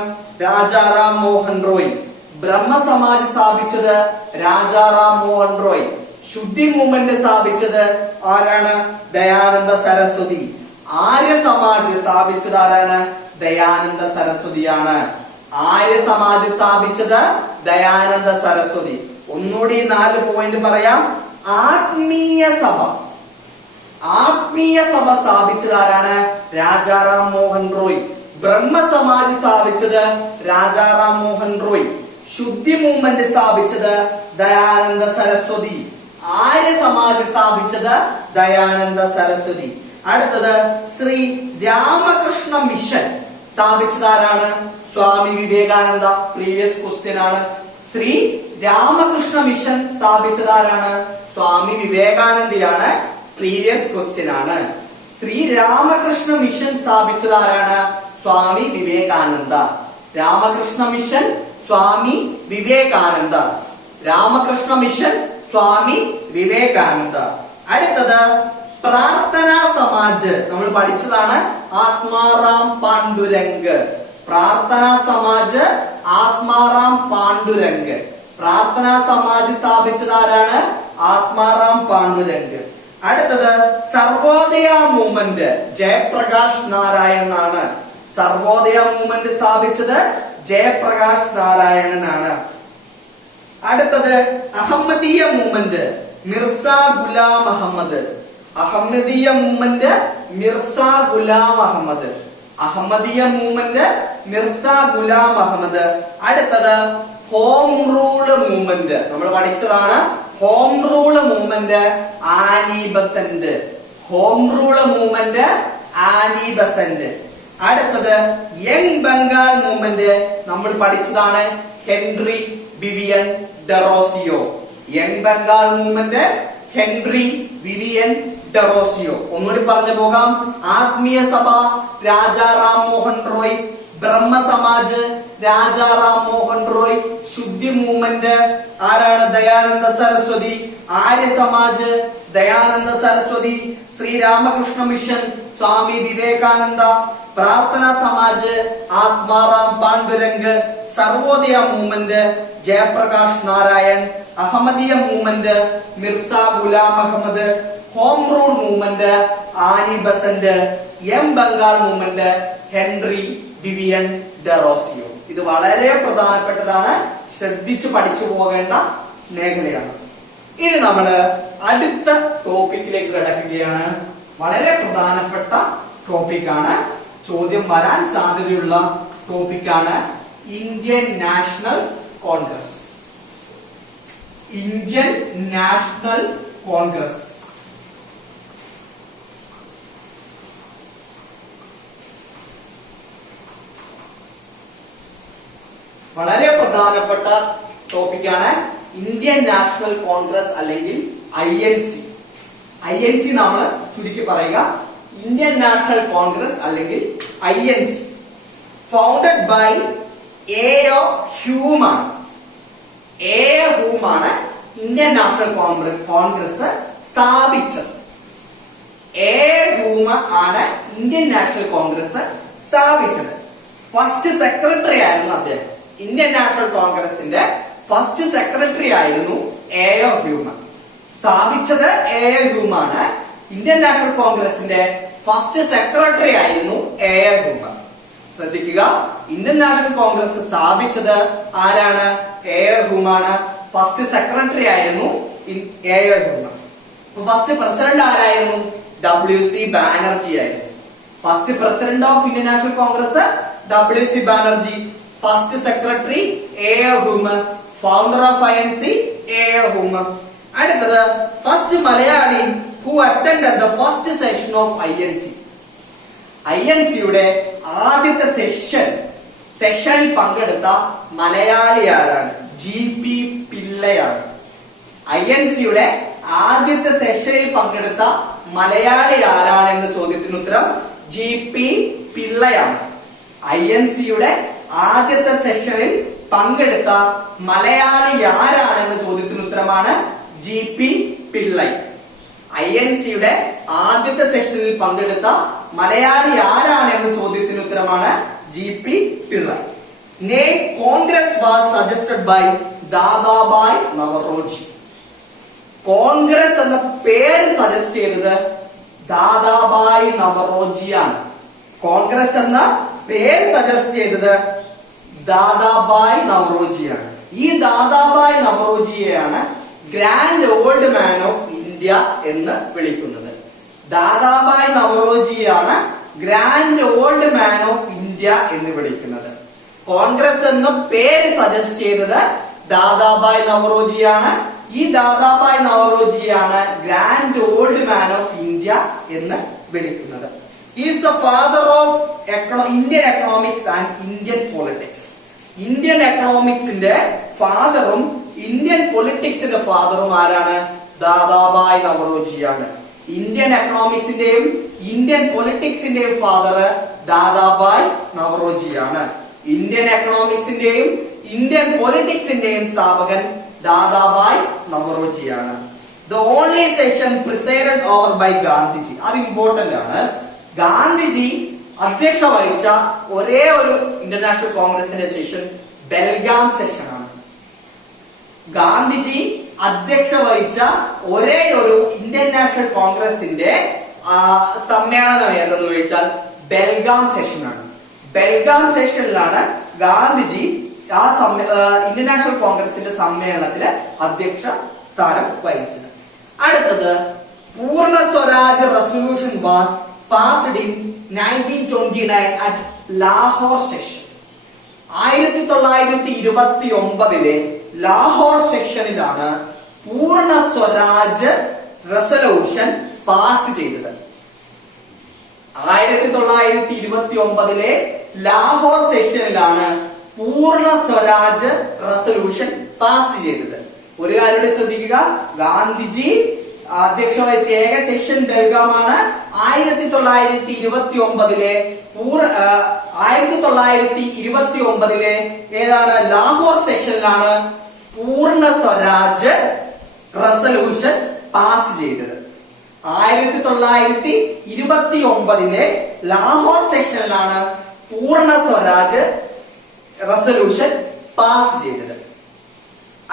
രാജാറാം മോഹൻ റോയ്. ബ്രഹ്മസമാജ് സ്ഥാപിച്ചത് രാജാറാം മോഹൻ റോയ്. ശുദ്ധി മൂവ്മെന്റ് സ്ഥാപിച്ചത് ആരാണ്? ദയാനന്ദ സരസ്വതി. ആര്യ സമാജ് സ്ഥാപിച്ചത് ആരാണ്? ദയാനന്ദ സരസ്വതിയാണ്. ആര്യ സമാജ് സ്ഥാപിച്ചത് ദയാനന്ദ സരസ്വതി. ഒന്നുകൂടി 4 പോയിന്റ് പറയാം. ആത്മീയ സഭ സ്ഥാപിച്ചത് ആരാണ്? രാജാറാം മോഹൻ റോയ്. ബ്രഹ്മസമാജ് സ്ഥാപിച്ചത് രാജാറാം മോഹൻ റോയ്. ശുദ്ധി മൂവ്മെന്റ് സ്ഥാപിച്ചത് ദയാനന്ദ സരസ്വതി. ആര്യ സമാജ് സ്ഥാപിച്ചത് ദയാനന്ദ സരസ്വതി. അടുത്തത് ശ്രീ രാമകൃഷ്ണ മിഷൻ സ്ഥാപിച്ചത് ആരാണ്? സ്വാമി വിവേകാനന്ദ. പ്രീവിയസ് ക്വസ്റ്റ്യൻ ആണ്. ശ്രീ രാമകൃഷ്ണ മിഷൻ സ്ഥാപിച്ചത് ആരാണ്? സ്വാമി വിവേകാനന്ദയാണ്. പ്രീവിയസ് ക്വസ്റ്റ്യൻ ആണ്. ശ്രീ രാമകൃഷ്ണ മിഷൻ സ്ഥാപിച്ചത് ആരാണ്? സ്വാമി വിവേകാനന്ദ. രാമകൃഷ്ണ മിഷൻ സ്വാമി വിവേകാനന്ദ. രാമകൃഷ്ണ മിഷൻ സ്വാമി വിവേകാനന്ദ. അടുത്തത് പ്രാർത്ഥനാ സമാജ് നമ്മൾ പഠിച്ചതാണ്. ആത്മാറാം പാണ്ഡുരംഗ്. പ്രാർത്ഥനാ സമാജ് ആത്മാറാം പാണ്ഡുരംഗ്. പ്രാർത്ഥനാ സമാജ് സ്ഥാപിച്ചത് ആരാണ്? ആത്മാറാം പാണ്ഡുരംഗ്. അടുത്തത് സർവോദയ മൂവ്മെന്റ് ജയപ്രകാശ് നാരായണൻ ആണ്. സർവോദയ മൂവ്മെന്റ് സ്ഥാപിച്ചത് ജയപ്രകാശ് നാരായണനാണ്. അടുത്തത് Ahmadiyya movement Mirza Ghulam Ahmad. Ahmadiyya movement Mirza Ghulam Ahmad. Ahmadiyya movement Mirza Ghulam Ahmad. അടുത്തത് ഹോം റൂള് മൂവ്മെന്റ് നമ്മൾ പഠിച്ചതാണ്. Home rule movement Annie Besant. Home rule movement Annie Besant. അടുത്തത് യങ് ബംഗാൾ മൂവ്മെന്റ് നമ്മൾ പഠിച്ചതാണ്. Henry Vivian Derozio. Young Bengal movement Henry Vivian Derozio. ഒന്നുകൂടി പറഞ്ഞു പോകാം. ആത്മീയ സഭ രാജാറാം മോഹൻ റോയ്. ബ്രഹ്മസമാജ് രാജാറാം മോഹൻ റോയ്. ശുദ്ധി മൂവ്മെന്റ് ആരാണ്? Dayananda Saraswati. Arya Samaj Dayananda Saraswati. Sriramakrishna Mission Swami Vivekananda. Prarthana Samaj Atmaram Pandurang. Sarvodaya movement Jayaprakash Narayan. Ahmadiyya movement Mirza Ghulam Ahmad. Home rule movement Annie Besant. M Bengal movement Henry Vivian Derozio. ഇത് വളരെ പ്രധാനപ്പെട്ടതാണ്. ശ്രദ്ധിച്ചു പഠിച്ചു പോകേണ്ട മേഖലയാണ്. ഇനി നമ്മള് അടുത്ത ടോപ്പിക്കിലേക്ക് കിടക്കുകയാണ്. വളരെ പ്രധാനപ്പെട്ട ടോപ്പിക്കാണ്. ചോദ്യം വരാൻ സാധ്യതയുള്ള ടോപ്പിക്കാണ് Indian national Congress. Indian national Congress. വളരെ പ്രധാനപ്പെട്ട ടോപ്പിക്കാണ് ഇന്ത്യൻ നാഷണൽ കോൺഗ്രസ് അല്ലെങ്കിൽ INC. INC നമ്മൾ ചുരുക്കി പറയുക ഇന്ത്യൻ നാഷണൽ കോൺഗ്രസ് അല്ലെങ്കിൽ INC. Founded by A.O. Hume ആണ്. A.O. ഹ്യൂം ആണ് ഇന്ത്യൻ നാഷണൽ കോൺഗ്രസ് സ്ഥാപിച്ചത്. A.O. ഹ്യൂം ആണ് ഇന്ത്യൻ നാഷണൽ കോൺഗ്രസ് സ്ഥാപിച്ചത്. ഫസ്റ്റ് സെക്രട്ടറി ആയിരുന്നു അദ്ദേഹം. ഇന്ത്യൻ നാഷണൽ കോൺഗ്രസിന്റെ ഫസ്റ്റ് സെക്രട്ടറി ആയിരുന്നു A.O. ഹ്യൂം. സ്ഥാപിച്ചത് A.O. ഹ്യൂം ആണ്. ഇന്ത്യൻ നാഷണൽ കോൺഗ്രസിന്റെ ഫസ്റ്റ് സെക്രട്ടറി ആയിരുന്നു A.O. ഹ്യൂം. ശ്രദ്ധിക്കുക, ഇന്ത്യൻ നാഷണൽ കോൺഗ്രസ് സ്ഥാപിച്ചത് ആരാണ്? A.O. ഹ്യൂം ആണ്. ഫസ്റ്റ് സെക്രട്ടറി ആയിരുന്നു A.O. ഹ്യൂം. ഫസ്റ്റ് പ്രസിഡന്റ് ആരായിരുന്നു? W.C. ബാനർജി ആയിരുന്നു. First president of Indian national Congress W.C. Banerjee, first secretary A.A. Hume, founder of INC A.A. Hume. അടുത്തത് first Malayali who attended the first session of INC. INCയുടെ ആദ്യത്തെ സെഷനിൽ പങ്കെടുത്ത മലയാളി ആരാണ്? GP പിള്ളയാണ്. INCയുടെ ആദ്യത്തെ സെഷനിൽ പങ്കെടുത്ത മലയാളി ആരാണ് എന്ന ചോദ്യത്തിന് ഉത്തരം GP പിള്ളയാണ്. INCയുടെ ആദ്യത്തെ സെഷനിൽ പങ്കെടുത്ത മലയാളി ആരാണെന്ന ചോദ്യത്തിന് ഉത്തരമാണ് GP പിള്ളൈ. INCയുടെ ആദ്യത്തെ സെഷനിൽ പങ്കെടുത്ത മലയാളി ആരാണ് എന്ന ചോദ്യത്തിന് ഉത്തരമാണ് GP Pillai. Name Congress was suggested by Dadabhai Naoroji. Congress എന്ന പേര് സജസ്റ്റ് ചെയ്തത് ദാദാബായ് നവറോജിയാണ്. കോൺഗ്രസ് എന്ന പേര് സജസ്റ്റ് ചെയ്തത് ദാദാബായ് നവറോജിയാണ്. ഈ ദാദാബായ് നവറോജിയെയാണ് grand old man of India എന്ന് വിളിക്കുന്നത്. ദാദാബായ് നവറോജിയാണ് grand old man of India എന്ന് വിളിക്കുന്നത്. കോൺഗ്രസ് എന്ന പേര് സജസ്റ്റ് ചെയ്തത് ദാദാബായ് നവറോജിയാണ്. ഈ ദാദാബായ് നവറോജിയാണ് grand old man of India എന്ന് വിളിക്കുന്നത്. Is the father of Indian economics and Indian politics. Indian എക്കണോമിക്സിന്റെ ഫാദറും ഇന്ത്യൻ പൊളിറ്റിക്സിന്റെ ഫാദറും ആരാണ്? ദാദാബായ് നവറോജിയാണ്. ഇന്ത്യൻ എക്കണോമിക്സിന്റെയും ഇന്ത്യൻ പൊളിറ്റിക്സിന്റെയും ഫാദർ ദാദാബായ് നവറോജിയാണ്. ഇന്ത്യൻ എക്കണോമിക്സിന്റെയും ഇന്ത്യൻ പൊളിറ്റിക്സിന്റെയും സ്ഥാപകൻ ദാദാബായ് നവറോജിയാണ്. The only session presided over by Gandhiji. അത് ഇമ്പോർട്ടന്റ് ആണ്. ഗാന്ധിജി അധ്യക്ഷ വഹിച്ച ഒരേ ഒരു ഇന്റർനാഷണൽ കോൺഗ്രസിന്റെ സെഷൻ ബെൽഗാം സെഷൻ ആണ്. ഗാന്ധിജി അധ്യക്ഷ വഹിച്ച ഒരേ ഒരു ഇന്ത്യൻ നാഷണൽ കോൺഗ്രസിന്റെ സമ്മേളനം ഏതെന്ന് ചോദിച്ചാൽ ബെൽഗാം സെഷനാണ്. ബെൽഗാം സെഷനിലാണ് ഗാന്ധിജി ഇന്ത്യൻ നാഷണൽ കോൺഗ്രസിന്റെ സമ്മേളനത്തില് അധ്യക്ഷ സ്ഥാനം വഹിച്ചത്. അടുത്തത് Purna Swaraj resolution was passed in 1929 at Lahore session. 1929 Lahore സെക്ഷനിലാണ് പൂർണ്ണ സ്വരാജ് റെസൊല്യൂഷൻ പാസ് ചെയ്തത്. 1929 ലാഹോർ സെഷനിലാണ് പൂർണ്ണ സ്വരാജ് റെസൊല്യൂഷൻ പാസ് ചെയ്തത്. ഒരു കാര്യം ശ്രദ്ധിക്കുക, ഗാന്ധിജി അധ്യക്ഷ വഹിച്ച ഏക സെഷൻ ബെൽഗാമാണ്. 1929 ഏതാണ് ലാഹോർ സെഷനിലാണ് പൂർണ്ണ സ്വരാജ് റെസൊല്യൂഷൻ പാസ് ചെയ്തത്. 1929 ലാഹോർ സെഷനിലാണ് പൂർണ്ണ സ്വരാജ് റെസൊല്യൂഷൻ പാസ് ചെയ്തത്.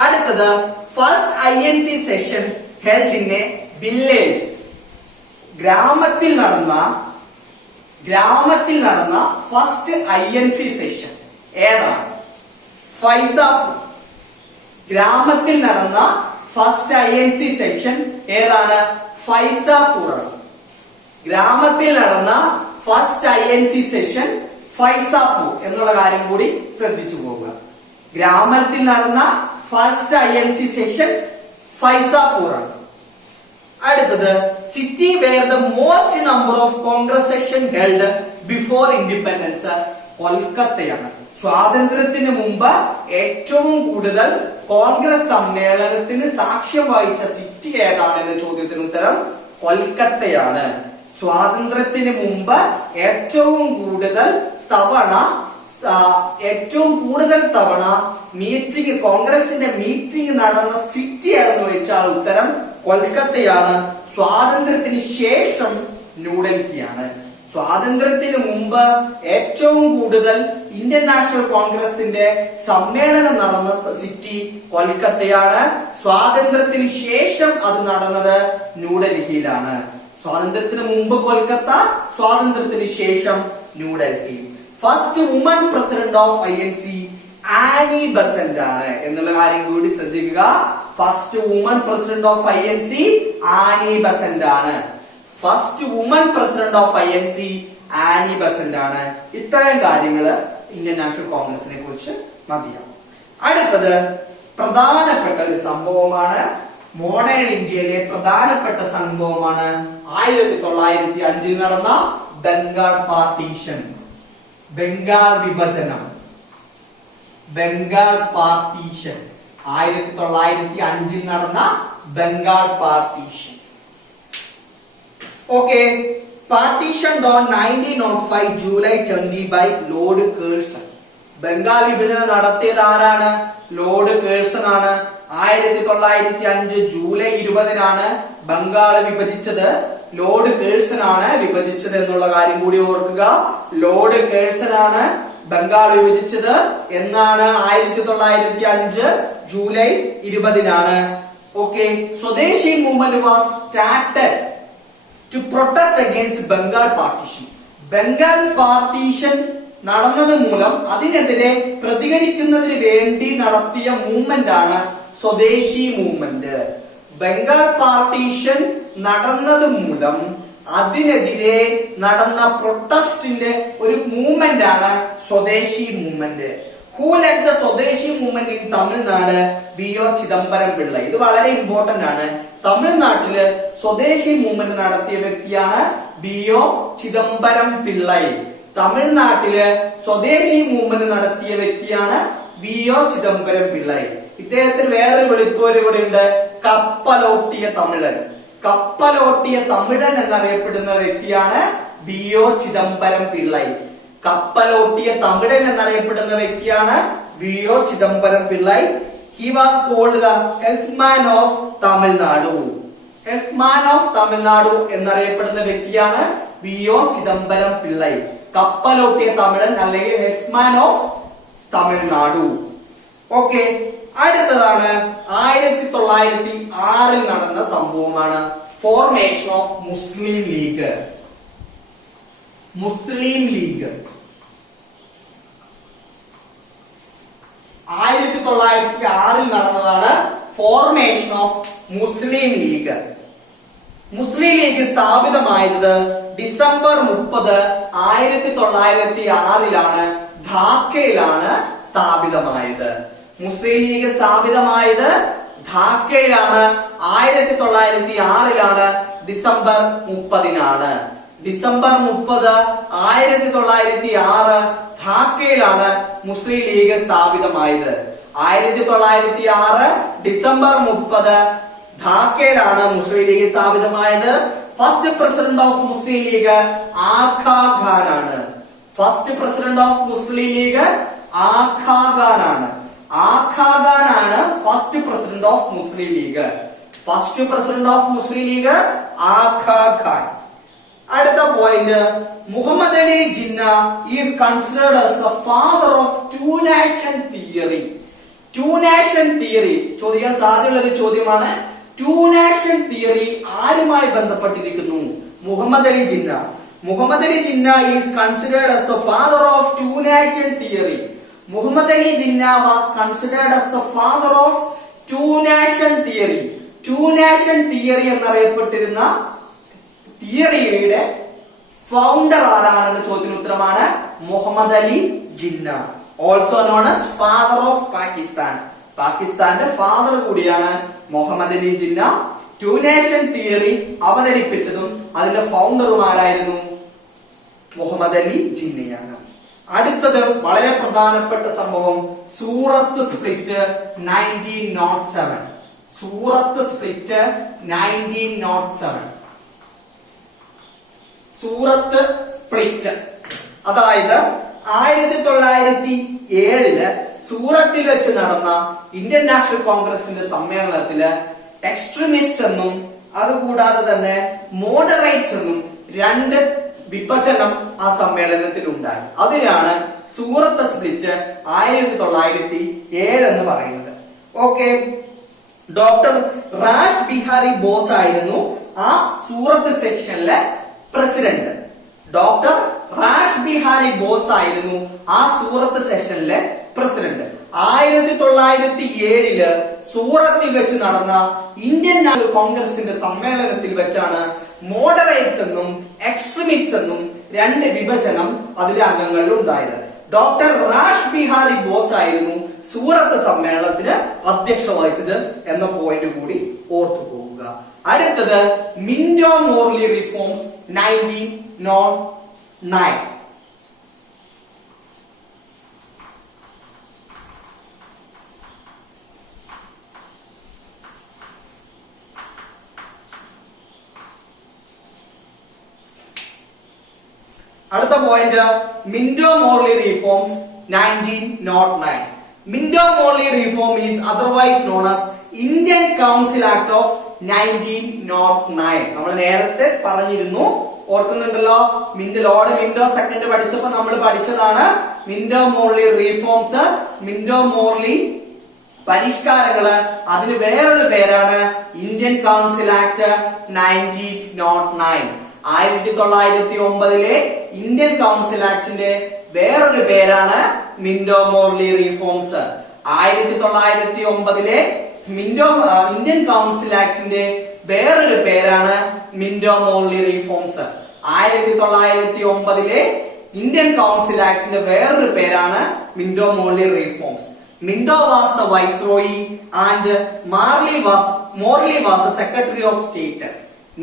അടുത്തത് first INC session held in A village. ഗ്രാമത്തിൽ നടന്ന ഫസ്റ്റ് INC സെഷൻ ഏതാണ്? ഫൈസാപൂർ. ഗ്രാമത്തിൽ നടന്ന ഫസ്റ്റ് INC സെഷൻ ഏതാണ്? ഫൈസാപൂർ ആണ്. ഗ്രാമത്തിൽ നടന്ന ഫസ്റ്റ് INC സെഷൻ ഫൈസാപൂർ എന്നുള്ള കാര്യം കൂടി ശ്രദ്ധിച്ചു പോവുക. ഗ്രാമത്തിൽ നടന്ന ഫസ്റ്റ് INC സെഷൻ ഫൈസാപൂർ ആണ്. അടുത്തത് city where the most number of Congress session held before independence. കൊൽക്കത്തയാണ്. സ്വാതന്ത്ര്യത്തിന് മുമ്പ് ഏറ്റവും കൂടുതൽ കോൺഗ്രസ് സമ്മേളനത്തിന് സാക്ഷ്യം വഹിച്ച സിറ്റി ഏതാണെന്ന ചോദ്യത്തിന് ഉത്തരം കൊൽക്കത്തയാണ്. സ്വാതന്ത്ര്യത്തിന് മുമ്പ് ഏറ്റവും കൂടുതൽ തവണ മീറ്റിംഗ്, കോൺഗ്രസിന്റെ മീറ്റിംഗ് നടന്ന സിറ്റി എന്ന് ചോദിച്ചാൽ ഉത്തരം കൊൽക്കത്തയാണ്. സ്വാതന്ത്ര്യത്തിന് ശേഷം ന്യൂഡൽഹിയാണ്. സ്വാതന്ത്ര്യത്തിന് മുമ്പ് ഏറ്റവും കൂടുതൽ ഇന്ത്യൻ നാഷണൽ കോൺഗ്രസിന്റെ സമ്മേളനം നടന്ന സിറ്റി കൊൽക്കത്തയാണ്. സ്വാതന്ത്ര്യത്തിന് ശേഷം അത് നടന്നത് ന്യൂഡൽഹിയിലാണ്. സ്വാതന്ത്ര്യത്തിന് മുമ്പ് കൊൽക്കത്ത, സ്വാതന്ത്ര്യത്തിന് ശേഷം New Delhi. First woman president of INC Annie Besant ആണ് എന്നുള്ള കാര്യം കൂടി ശ്രദ്ധിക്കുക. First woman president of INC Annie Besant ആണ്. First woman president of INC Annie Besant ആണ്. ഇത്രയും കാര്യങ്ങള് ഇന്ത്യൻ നാഷണൽ കോൺഗ്രസിനെ കുറിച്ച് മതിയാവും. അടുത്തത് പ്രധാനപ്പെട്ട ഒരു സംഭവമാണ്, മോഡേൺ ഇന്ത്യയിലെ പ്രധാനപ്പെട്ട സംഭവമാണ് 1905 നടന്ന ബംഗാൾ പാർട്ടീഷൻ, ബംഗാൾ വിഭജനം. ബംഗാൾ പാർട്ടീഷൻ 1905 നടന്ന Bengal partition. Okay, partition on 1905 July 20 by Lord Curzon. Bengal വിഭജനം നടത്തിയത് ആരാണ്? ലോർഡ് കേഴ്സൺ ആണ്. 1905 ജൂലൈ 20 ബംഗാൾ വിഭജിച്ചത്. ലോർഡ് കേഴ്സൺ ആണ് വിഭജിച്ചത് എന്നുള്ള കാര്യം കൂടി ഓർക്കുക. ലോർഡ് കേഴ്സൺ ആണ് ബംഗാൾ വിഭജിച്ചത് എന്നാണ് 1905 July 20. Okay, swadeshi movement was started to protest against Bengal partition. Bengal partition നടന്നത് മൂലം അതിനെതിരെ പ്രതികരിക്കുന്നതിന് വേണ്ടി നടത്തിയ മൂവ്മെന്റ് ആണ് സ്വദേശി മൂവ്മെന്റ്. ബംഗാൾ പാർട്ടീഷൻ നടന്നത് മൂലം അതിനെതിരെ നടന്ന പ്രൊട്ടസ്റ്റിന്റെ ഒരു മൂവ്മെന്റ് ആണ് സ്വദേശി മൂവ്മെന്റ്. ഹൂ ലെഡ് ദ സ്വദേശി മൂവ്മെന്റ് ഇൻ തമിഴ്നാട്? വി.ഒ. ചിദംബരം പിള്ള. ഇത് വളരെ ഇമ്പോർട്ടന്റ് ആണ്. തമിഴ്നാട്ടില് സ്വദേശി മൂവ്മെന്റ് നടത്തിയ വ്യക്തിയാണ് വി.ഒ. ചിദംബരം പിള്ളൈ. തമിഴ്നാട്ടില് സ്വദേശി മൂവ്മെന്റ് നടത്തിയ വ്യക്തിയാണ് വി.ഒ. ചിദംബരം പിള്ളൈ. ഇദ്ദേഹത്തിന് വേറൊരു വെളിപ്പേര് കൂടെ ഉണ്ട്, കപ്പലോട്ടിയ തമിഴൻ. കപ്പലോട്ടിയ തമിഴൻ എന്നറിയപ്പെടുന്ന വ്യക്തിയാണ് വി.ഒ. ചിദംബരം പിള്ളൈ. കപ്പലോട്ടിയ തമിഴൻ എന്നറിയപ്പെടുന്ന വ്യക്തിയാണ് വി.ഒ. Chidambaram Pillai. He was called the Helpman of Tamil Nadu. Helpman of Tamil Nadu എന്നറിയപ്പെടുന്ന വ്യക്തിയാണ് വി.ഒ. ചിദംബരം പിള്ളൈ. കപ്പലോട്ടിയ തമിഴൻ അല്ലെങ്കിൽ ഹെൽപ്മാൻ ഓഫ് തമിഴ്നാടു. ഓക്കെ, അടുത്തതാണ് 1906 നടന്ന സംഭവമാണ് formation of Muslim League. Muslim League 1906 നടന്നതാണ് formation of Muslim League. Muslim League സ്ഥാപിതമായത് ഡിസംബർ 30, 1906 ധാക്കയിലാണ് സ്ഥാപിതമായത്. മുസ്ലിം ലീഗ് സ്ഥാപിതമായത് ധാക്കയിലാണ്. 1906 ഡിസംബർ 30. ഡിസംബർ 30, 1906 ധാക്കയിലാണ് മുസ്ലിം ലീഗ് സ്ഥാപിതമായത്. 1906 ഡിസംബർ 30 ധാക്കയിലാണ് മുസ്ലിം ലീഗ് സ്ഥാപിതമായത്. First president of Muslim League Aga Khan ആണ്. First president of Muslim League Aga Khan ആണ്. ആഖാ ഖാൻ ആണ് first president of Muslim League. First president of Muslim League Aga Khan. അടുത്ത point, Muhammad Ali Jinnah is considered as the father of two nation theory. Two nation theory ചോദിക്കാൻ സാധ്യതയുള്ള ഒരു ചോദ്യമാണ്. Two nation theory ആരുമായി ബന്ധപ്പെട്ടിരിക്കുന്നു? Muhammad Ali Jinnah. Muhammad Ali Jinnah is considered as the father of two nation theory. Muhammad Ali Jinnah was considered as the father of two nation theory. Two nation theory എന്നറിയപ്പെട്ടിരുന്ന തിയറിയുടെ founder ആരാണെന്ന ചോദ്യത്തിന് ഉത്തരമാണ് Muhammad Ali Jinnah. Also known as father of Pakistan. പാകിസ്ഥാന്റെ ഫാദർ കൂടിയാണ് Muhammad Ali Jinnah. Two nation theory അവതരിപ്പിച്ചതും അതിന്റെ ഫൗണ്ടറും ആരായിരുന്നു? മുഹമ്മദ് അലി ജിന്നയാണ്. അടുത്തത് വളരെ പ്രധാനപ്പെട്ട സംഭവം, സൂറത്ത് സ്പ്ലിറ്റ് 1907. സൂറത്ത് സ്പ്ലിറ്റ് 1907. സൂറത്ത് സ്പ്ലിറ്റ് അതായത് 1907 സൂറത്തിൽ വെച്ച് നടന്ന ഇന്ത്യൻ നാഷണൽ കോൺഗ്രസിന്റെ സമ്മേളനത്തില് എക്സ്ട്രീമിസ്റ്റ് എന്നും അതുകൂടാതെ തന്നെ മോഡറേറ്റ്സ് എന്നും രണ്ട് വിഭജനം ആ സമ്മേളനത്തിൽ ഉണ്ടായി. അതിനാണ് സൂറത്ത് സ്പ്ലിറ്റ് 1907 എന്ന് പറയുന്നത്. ഓക്കെ, ഡോക്ടർ റാഷ് ബിഹാരി ബോസ് ആയിരുന്നു ആ സൂറത്ത് സെക്ഷനിലെ പ്രസിഡന്റ്. ഡോക്ടർ റാഷ് ബിഹാരി ബോസ് ആയിരുന്നു ആ സൂറത്ത് സെഷനിലെ പ്രസിഡന്റ്. 1907 സൂറത്തിൽ വെച്ച് നടന്ന ഇന്ത്യൻ നാഷണൽ കോൺഗ്രസിന്റെ സമ്മേളനത്തിൽ വെച്ചാണ് മോഡറേറ്റ്സ് എന്നും എക്സ്ട്രീമിറ്റ്സ് എന്നും രണ്ട് വിഭജനം അതിലെ അംഗങ്ങളിൽ ഉണ്ടായത്. ഡോക്ടർ റാഷ് ബിഹാരി ബോസ് ആയിരുന്നു സൂറത്ത് സമ്മേളനത്തിന് അധ്യക്ഷ വഹിച്ചത് എന്ന പോയിന്റ് കൂടി ഓർത്തു പോകുക. അടുത്തത് മിന്റോ മോർലി റിഫോംസ് 1909. അടുത്ത point Minto Morley reforms 1909. Minto Morley reform is otherwise known as Indian council Act of 1909. നമ്മൾ നേരത്തെ പറഞ്ഞിരുന്നു, ഓർക്കുന്നുണ്ടല്ലോ. ലോർഡ് മിന്റോ സെക്കൻഡ് പഠിച്ചപ്പോ നമ്മൾ പഠിച്ചതാണ് Minto Morley reforms, Minto Morley പരിഷ്കാരങ്ങള്. അതിന് വേറൊരു പേരാണ് Indian council act 1909. 1909 Indian Council ആക്ടിന്റെ വേറൊരു പേരാണ് Minto Morley reforms. 1909 Indian Council ആക്ടിന്റെ വേറൊരു പേരാണ് Minto Morley reforms. 1909 Indian Council ആക്ടിന്റെ വേറൊരു പേരാണ് Minto Morley reforms. Minto was the viceroy and Morley was the secretary of state.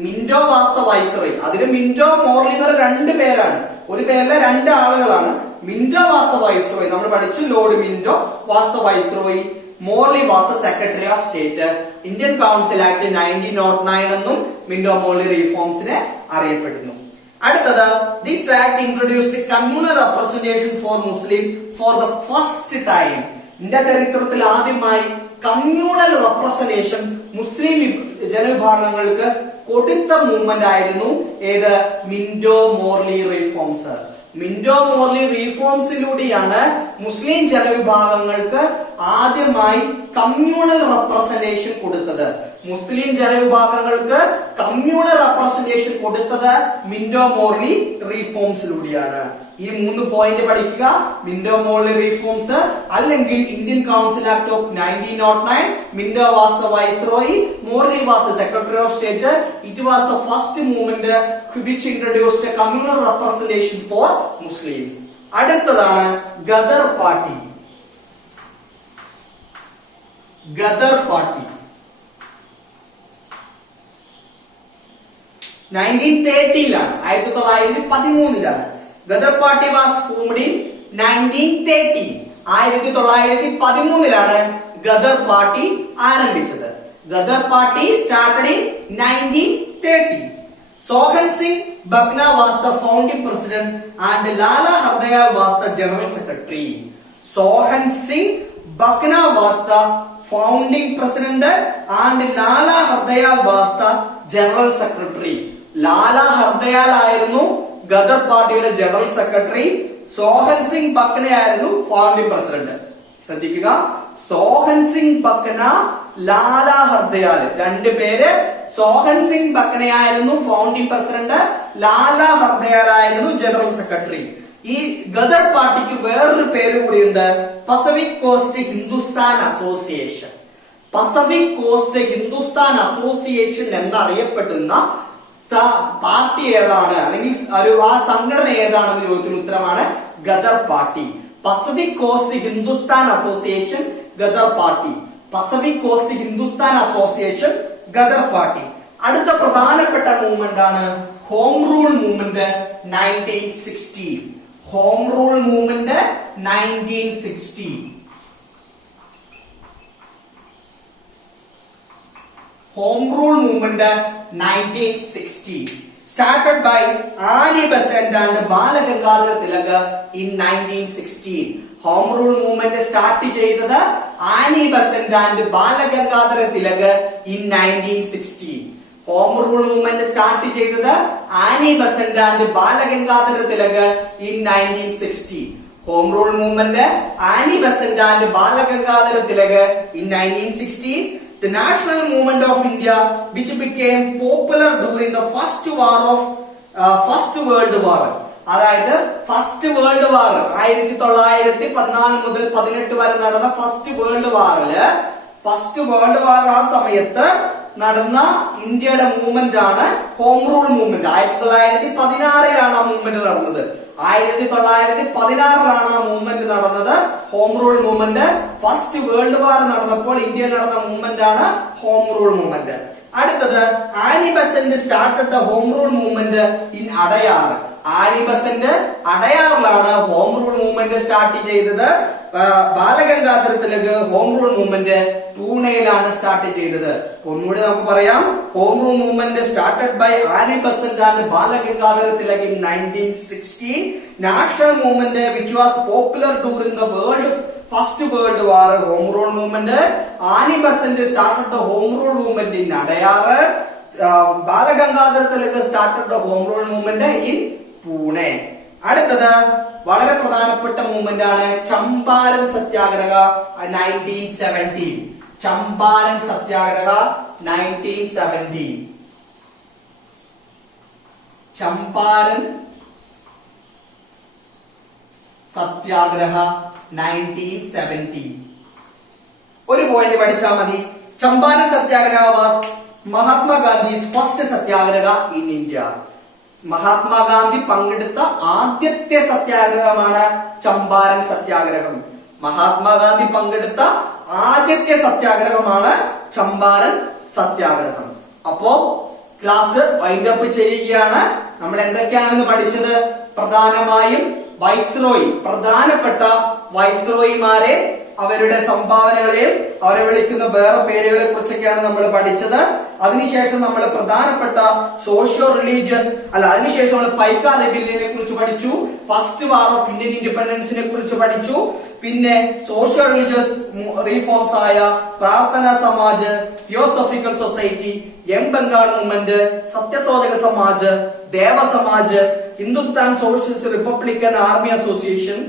Minto was the viceroy. അതിന് മിന്റോ മോർലി എന്ന് പറഞ്ഞ രണ്ട് പേരാണ്, ഒരു പേരിലെ രണ്ട് ആളുകളാണ്. മിന്റോ വാസ് ദ വൈസ്രോയി നമ്മൾ പഠിച്ചു. Lord Minto was the viceroy, Morley was the secretary of state. Indian council act 1909 എന്നും മിന്റോ മോർലി റിഫോംസിനെ അറിയപ്പെടുന്നു. അടുത്തത് this act introduced communal representation for Muslim for the first time. India ചരിത്രത്തിൽ ആദ്യമായി communal representation മുസ്ലിം ജനവിഭാഗങ്ങൾക്ക് കൊടുത്ത movement ആയിരുന്നു ഏത്? Minto Morley reforms. Minto Morley റിഫോംസിലൂടെയാണ് മുസ്ലിം ജനവിഭാഗങ്ങൾക്ക് ആദ്യമായി കമ്മ്യൂണൽ റെപ്രസെന്റേഷൻ കൊടുത്തത്. മുസ്ലിം ജനവിഭാഗങ്ങൾക്ക് കമ്മ്യൂണൽ റെപ്രസെന്റേഷൻ കൊടുത്തത് മിന്റോ മോർലി റിഫോംസിലൂടെയാണ്. ഈ 3 പോയിന്റ് പഠിക്കുക. മിന്റോ മോർലി റിഫോംസ്, അല്ലെങ്കിൽ Indian council Act of 1909. Minto was the viceroy, Morley was the secretary of state. It was the first movement which introduced a communal representation for Muslims. അടുത്തതാണ് Ghadar party. Ghadar party 1913 1913 Ghadar party was formed in 1913. 1913 Ghadar party ആരംഭിച്ചത്. Gather party started in 1930. Sohan Singh Bhakna was the founding president and Lala Hardayal was the general secretary. Sohan Singh Bhakna was the founding president and Lala Hardayal was the general secretary. Lala Hardayal ആയിരുന്നു gather പാർട്ടിയുടെ general secretary. Sohan Singh ബക്ന ആയിരുന്നു founding president. ശ്രദ്ധിക്കുക, സോഹൻ സിംഗ് ബക്ന, ലാലാ ഹർദയാൽ, രണ്ട് പേര്. Sohan Singh ബക്നയായിരുന്നു founding president, ലാലാ ഹർദയാൽ ആയിരുന്നു general secretary. ഈ gather പാർട്ടിക്ക് വേറൊരു പേര് കൂടിയുണ്ട്, Pacific cost Hindustan association. Pacific cost Hindustan association എന്നറിയപ്പെടുന്ന പാർട്ടി ഏതാണ്, അല്ലെങ്കിൽ ആ സംഘടന ഏതാണെന്ന് ചോദ്യത്തിന് ഉത്തരമാണ് gather party. Pacific cost Hindustan association, gather party. Pacific cost Hindustan association, gather party. അടുത്ത പ്രധാനപ്പെട്ട മൂവ്മെന്റ് ആണ് Home rule movement 1960. Home rule movement 1960. Home Rule Movement 1960 started by Ani Besant and Balagangadhara Tilaka in 1916. Home Rule Movement start ചെയ്തത് Ani Besant and Balagangadhara Tilaka in 1916. Home Rule Movement start ചെയ്തത് Ani Besant and Balagangadhara Tilaka in 1960. Home Rule Movement Ani Besant and Balagangadhara Tilaka in 1960. The national movement of India, which became popular during the first world war. അതായത് first world വാർ 1914 മുതൽ 18 വരെ നടന്ന first world വാറില് ആ സമയത്ത് നടന്ന ഇന്ത്യയുടെ movement ആണ് Home rule movement. 1916 ആ മൂവ്മെന്റ് നടന്നത്. 1916 ആ മൂവ്മെന്റ് നടന്നത് Home rule movement. First world war നടന്നപ്പോൾ ഇന്ത്യയിൽ നടന്ന മൂവ്മെന്റ് ആണ് ഹോം റൂൾ മൂവ്മെന്റ്. അടുത്തത് Annie Besant started the Home rule movement in Adyar. Annie Besant അടയാറിലാണ് ഹോം റൂൾ മൂവ്മെന്റ് സ്റ്റാർട്ട് ചെയ്തത്. Balagangadhara Tilak Home rule movement പൂനെയിലാണ് സ്റ്റാർട്ട് ചെയ്തത്. ഒന്നുകൂടി നമുക്ക് പറയാം. Home rule movement started by Annie Besant and Balagangadhara Tilak in 1916. National movement which was popular during the First World War, Home Rule Movement. Ani Besant started the Home Rule Movement in Adayar. Balagangadhar Tilak started the Home Rule Movement in Pune. അടുത്തത് വളരെ പ്രധാനപ്പെട്ട movement ആണ് ചമ്പാരൻ സത്യാഗ്രഹ 1917. ചമ്പാരൻ സത്യാഗ്രഹ 1917. ചമ്പാരൻ സത്യാഗ്രഹ 1917. ഒരു point പഠിച്ചാൽ മതി. Champaran Satyagraha was Mahatma Gandhi's first Satyagraha in India. Mahatma Gandhi പങ്കെടുത്ത ആദ്യത്തെ സത്യാഗ്രഹമാണ് ചമ്പാരൻ സത്യാഗ്രഹം. മഹാത്മാഗാന്ധി പങ്കെടുത്ത ആദ്യത്തെ സത്യാഗ്രഹമാണ് ചമ്പാരൻ സത്യാഗ്രഹം. അപ്പോ ക്ലാസ് വൈൻഡ് അപ്പ് ചെയ്യുകയാണ്. നമ്മൾ എന്തൊക്കെയാണെന്ന് പഠിച്ചത്? പ്രധാനമായും വൈസ്രോയി, പ്രധാനപ്പെട്ട വൈസ്രോയിമാരെ, അവരുടെ സംഭാവനകളെയും അവരെ വിളിക്കുന്ന വേറെ പേരുകളെ കുറിച്ചൊക്കെയാണ് നമ്മൾ പഠിച്ചത്. അതിനുശേഷം നമ്മൾ പ്രധാനപ്പെട്ട സോഷ്യോ റിലീജിയസ് അതിനുശേഷം നമ്മൾ പൈക്ക റെബല്യനെ കുറിച്ച് പഠിച്ചു. ഫസ്റ്റ് വാർ ഓഫ് ഇന്ത്യൻ ഇൻഡിപെൻഡൻസിനെ കുറിച്ച് പഠിച്ചു. പിന്നെ സോഷ്യോ റിലീജിയസ് റീഫോംസ് ആയ Prarthana Samaj, Theosophical Society, Young Bengal movement, Satyashodhak Samaj, Deva Samaj, Hindustan Socialist Republican Army Association,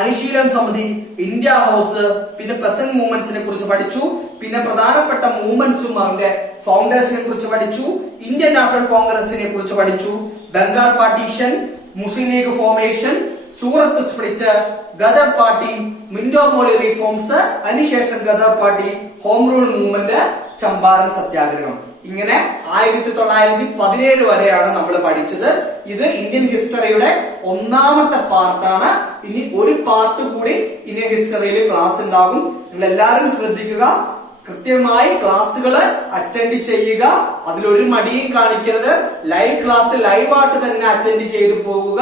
Anushilan Samiti, India House, പിന്നെ പെസന്റ് മൂവ്മെന്റ്സിനെ കുറിച്ച് പഠിച്ചു. പിന്നെ പ്രധാനപ്പെട്ട മൂവ്മെന്റ്സും അവരുടെ ഫൗണ്ടേഴ്സിനെ കുറിച്ച് പഠിച്ചു. ഇന്ത്യൻ നാഷണൽ കോൺഗ്രസിനെ കുറിച്ച് പഠിച്ചു. ബംഗാൾ പാർട്ടീഷൻ, മുസ്ലിം ലീഗ് ഫോർമേഷൻ, സൂറത്ത് സ്പ്ലിറ്റ്, ഗദർ പാർട്ടി, മിന്റോ മോളി റീഫോംസ്, അതിനുശേഷം gather party, home rule movement, Champaran സത്യാഗ്രഹം. ഇങ്ങനെ 1917 വരെയാണ് നമ്മൾ പഠിച്ചത്. ഇത് ഇന്ത്യൻ ഹിസ്റ്ററിയുടെ ഒന്നാമത്തെ പാർട്ടാണ്. ഇനി ഒരു പാർട്ട് കൂടി ഇന്ത്യൻ ഹിസ്റ്ററിയിൽ ക്ലാസ് ഉണ്ടാകും. നിങ്ങൾ എല്ലാവരും ശ്രദ്ധിക്കുക. കൃത്യമായി ക്ലാസ്സുകൾ അറ്റൻഡ് ചെയ്യുക. അതിലൊരു മടിയും കാണിക്കരുത്. ലൈവ് ക്ലാസ് ലൈവായിട്ട് തന്നെ അറ്റൻഡ് ചെയ്തു പോകുക.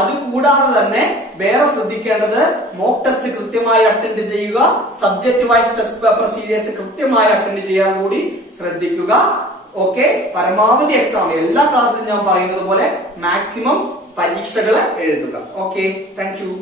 അതുകൂടാതെ തന്നെ വേറെ ശ്രദ്ധിക്കേണ്ടത് മോക്ക് ടെസ്റ്റ് കൃത്യമായി അറ്റൻഡ് ചെയ്യുക. Subject wise test paper series കൃത്യമായി അറ്റൻഡ് ചെയ്യാൻ കൂടി ശ്രദ്ധിക്കുക. ഓക്കെ, പരമാവധി എക്സാം എല്ലാ ക്ലാസ്സിലും ഞാൻ പറയുന്നത് പോലെ മാക്സിമം പരീക്ഷകൾ എഴുതുക. Okay, thank you.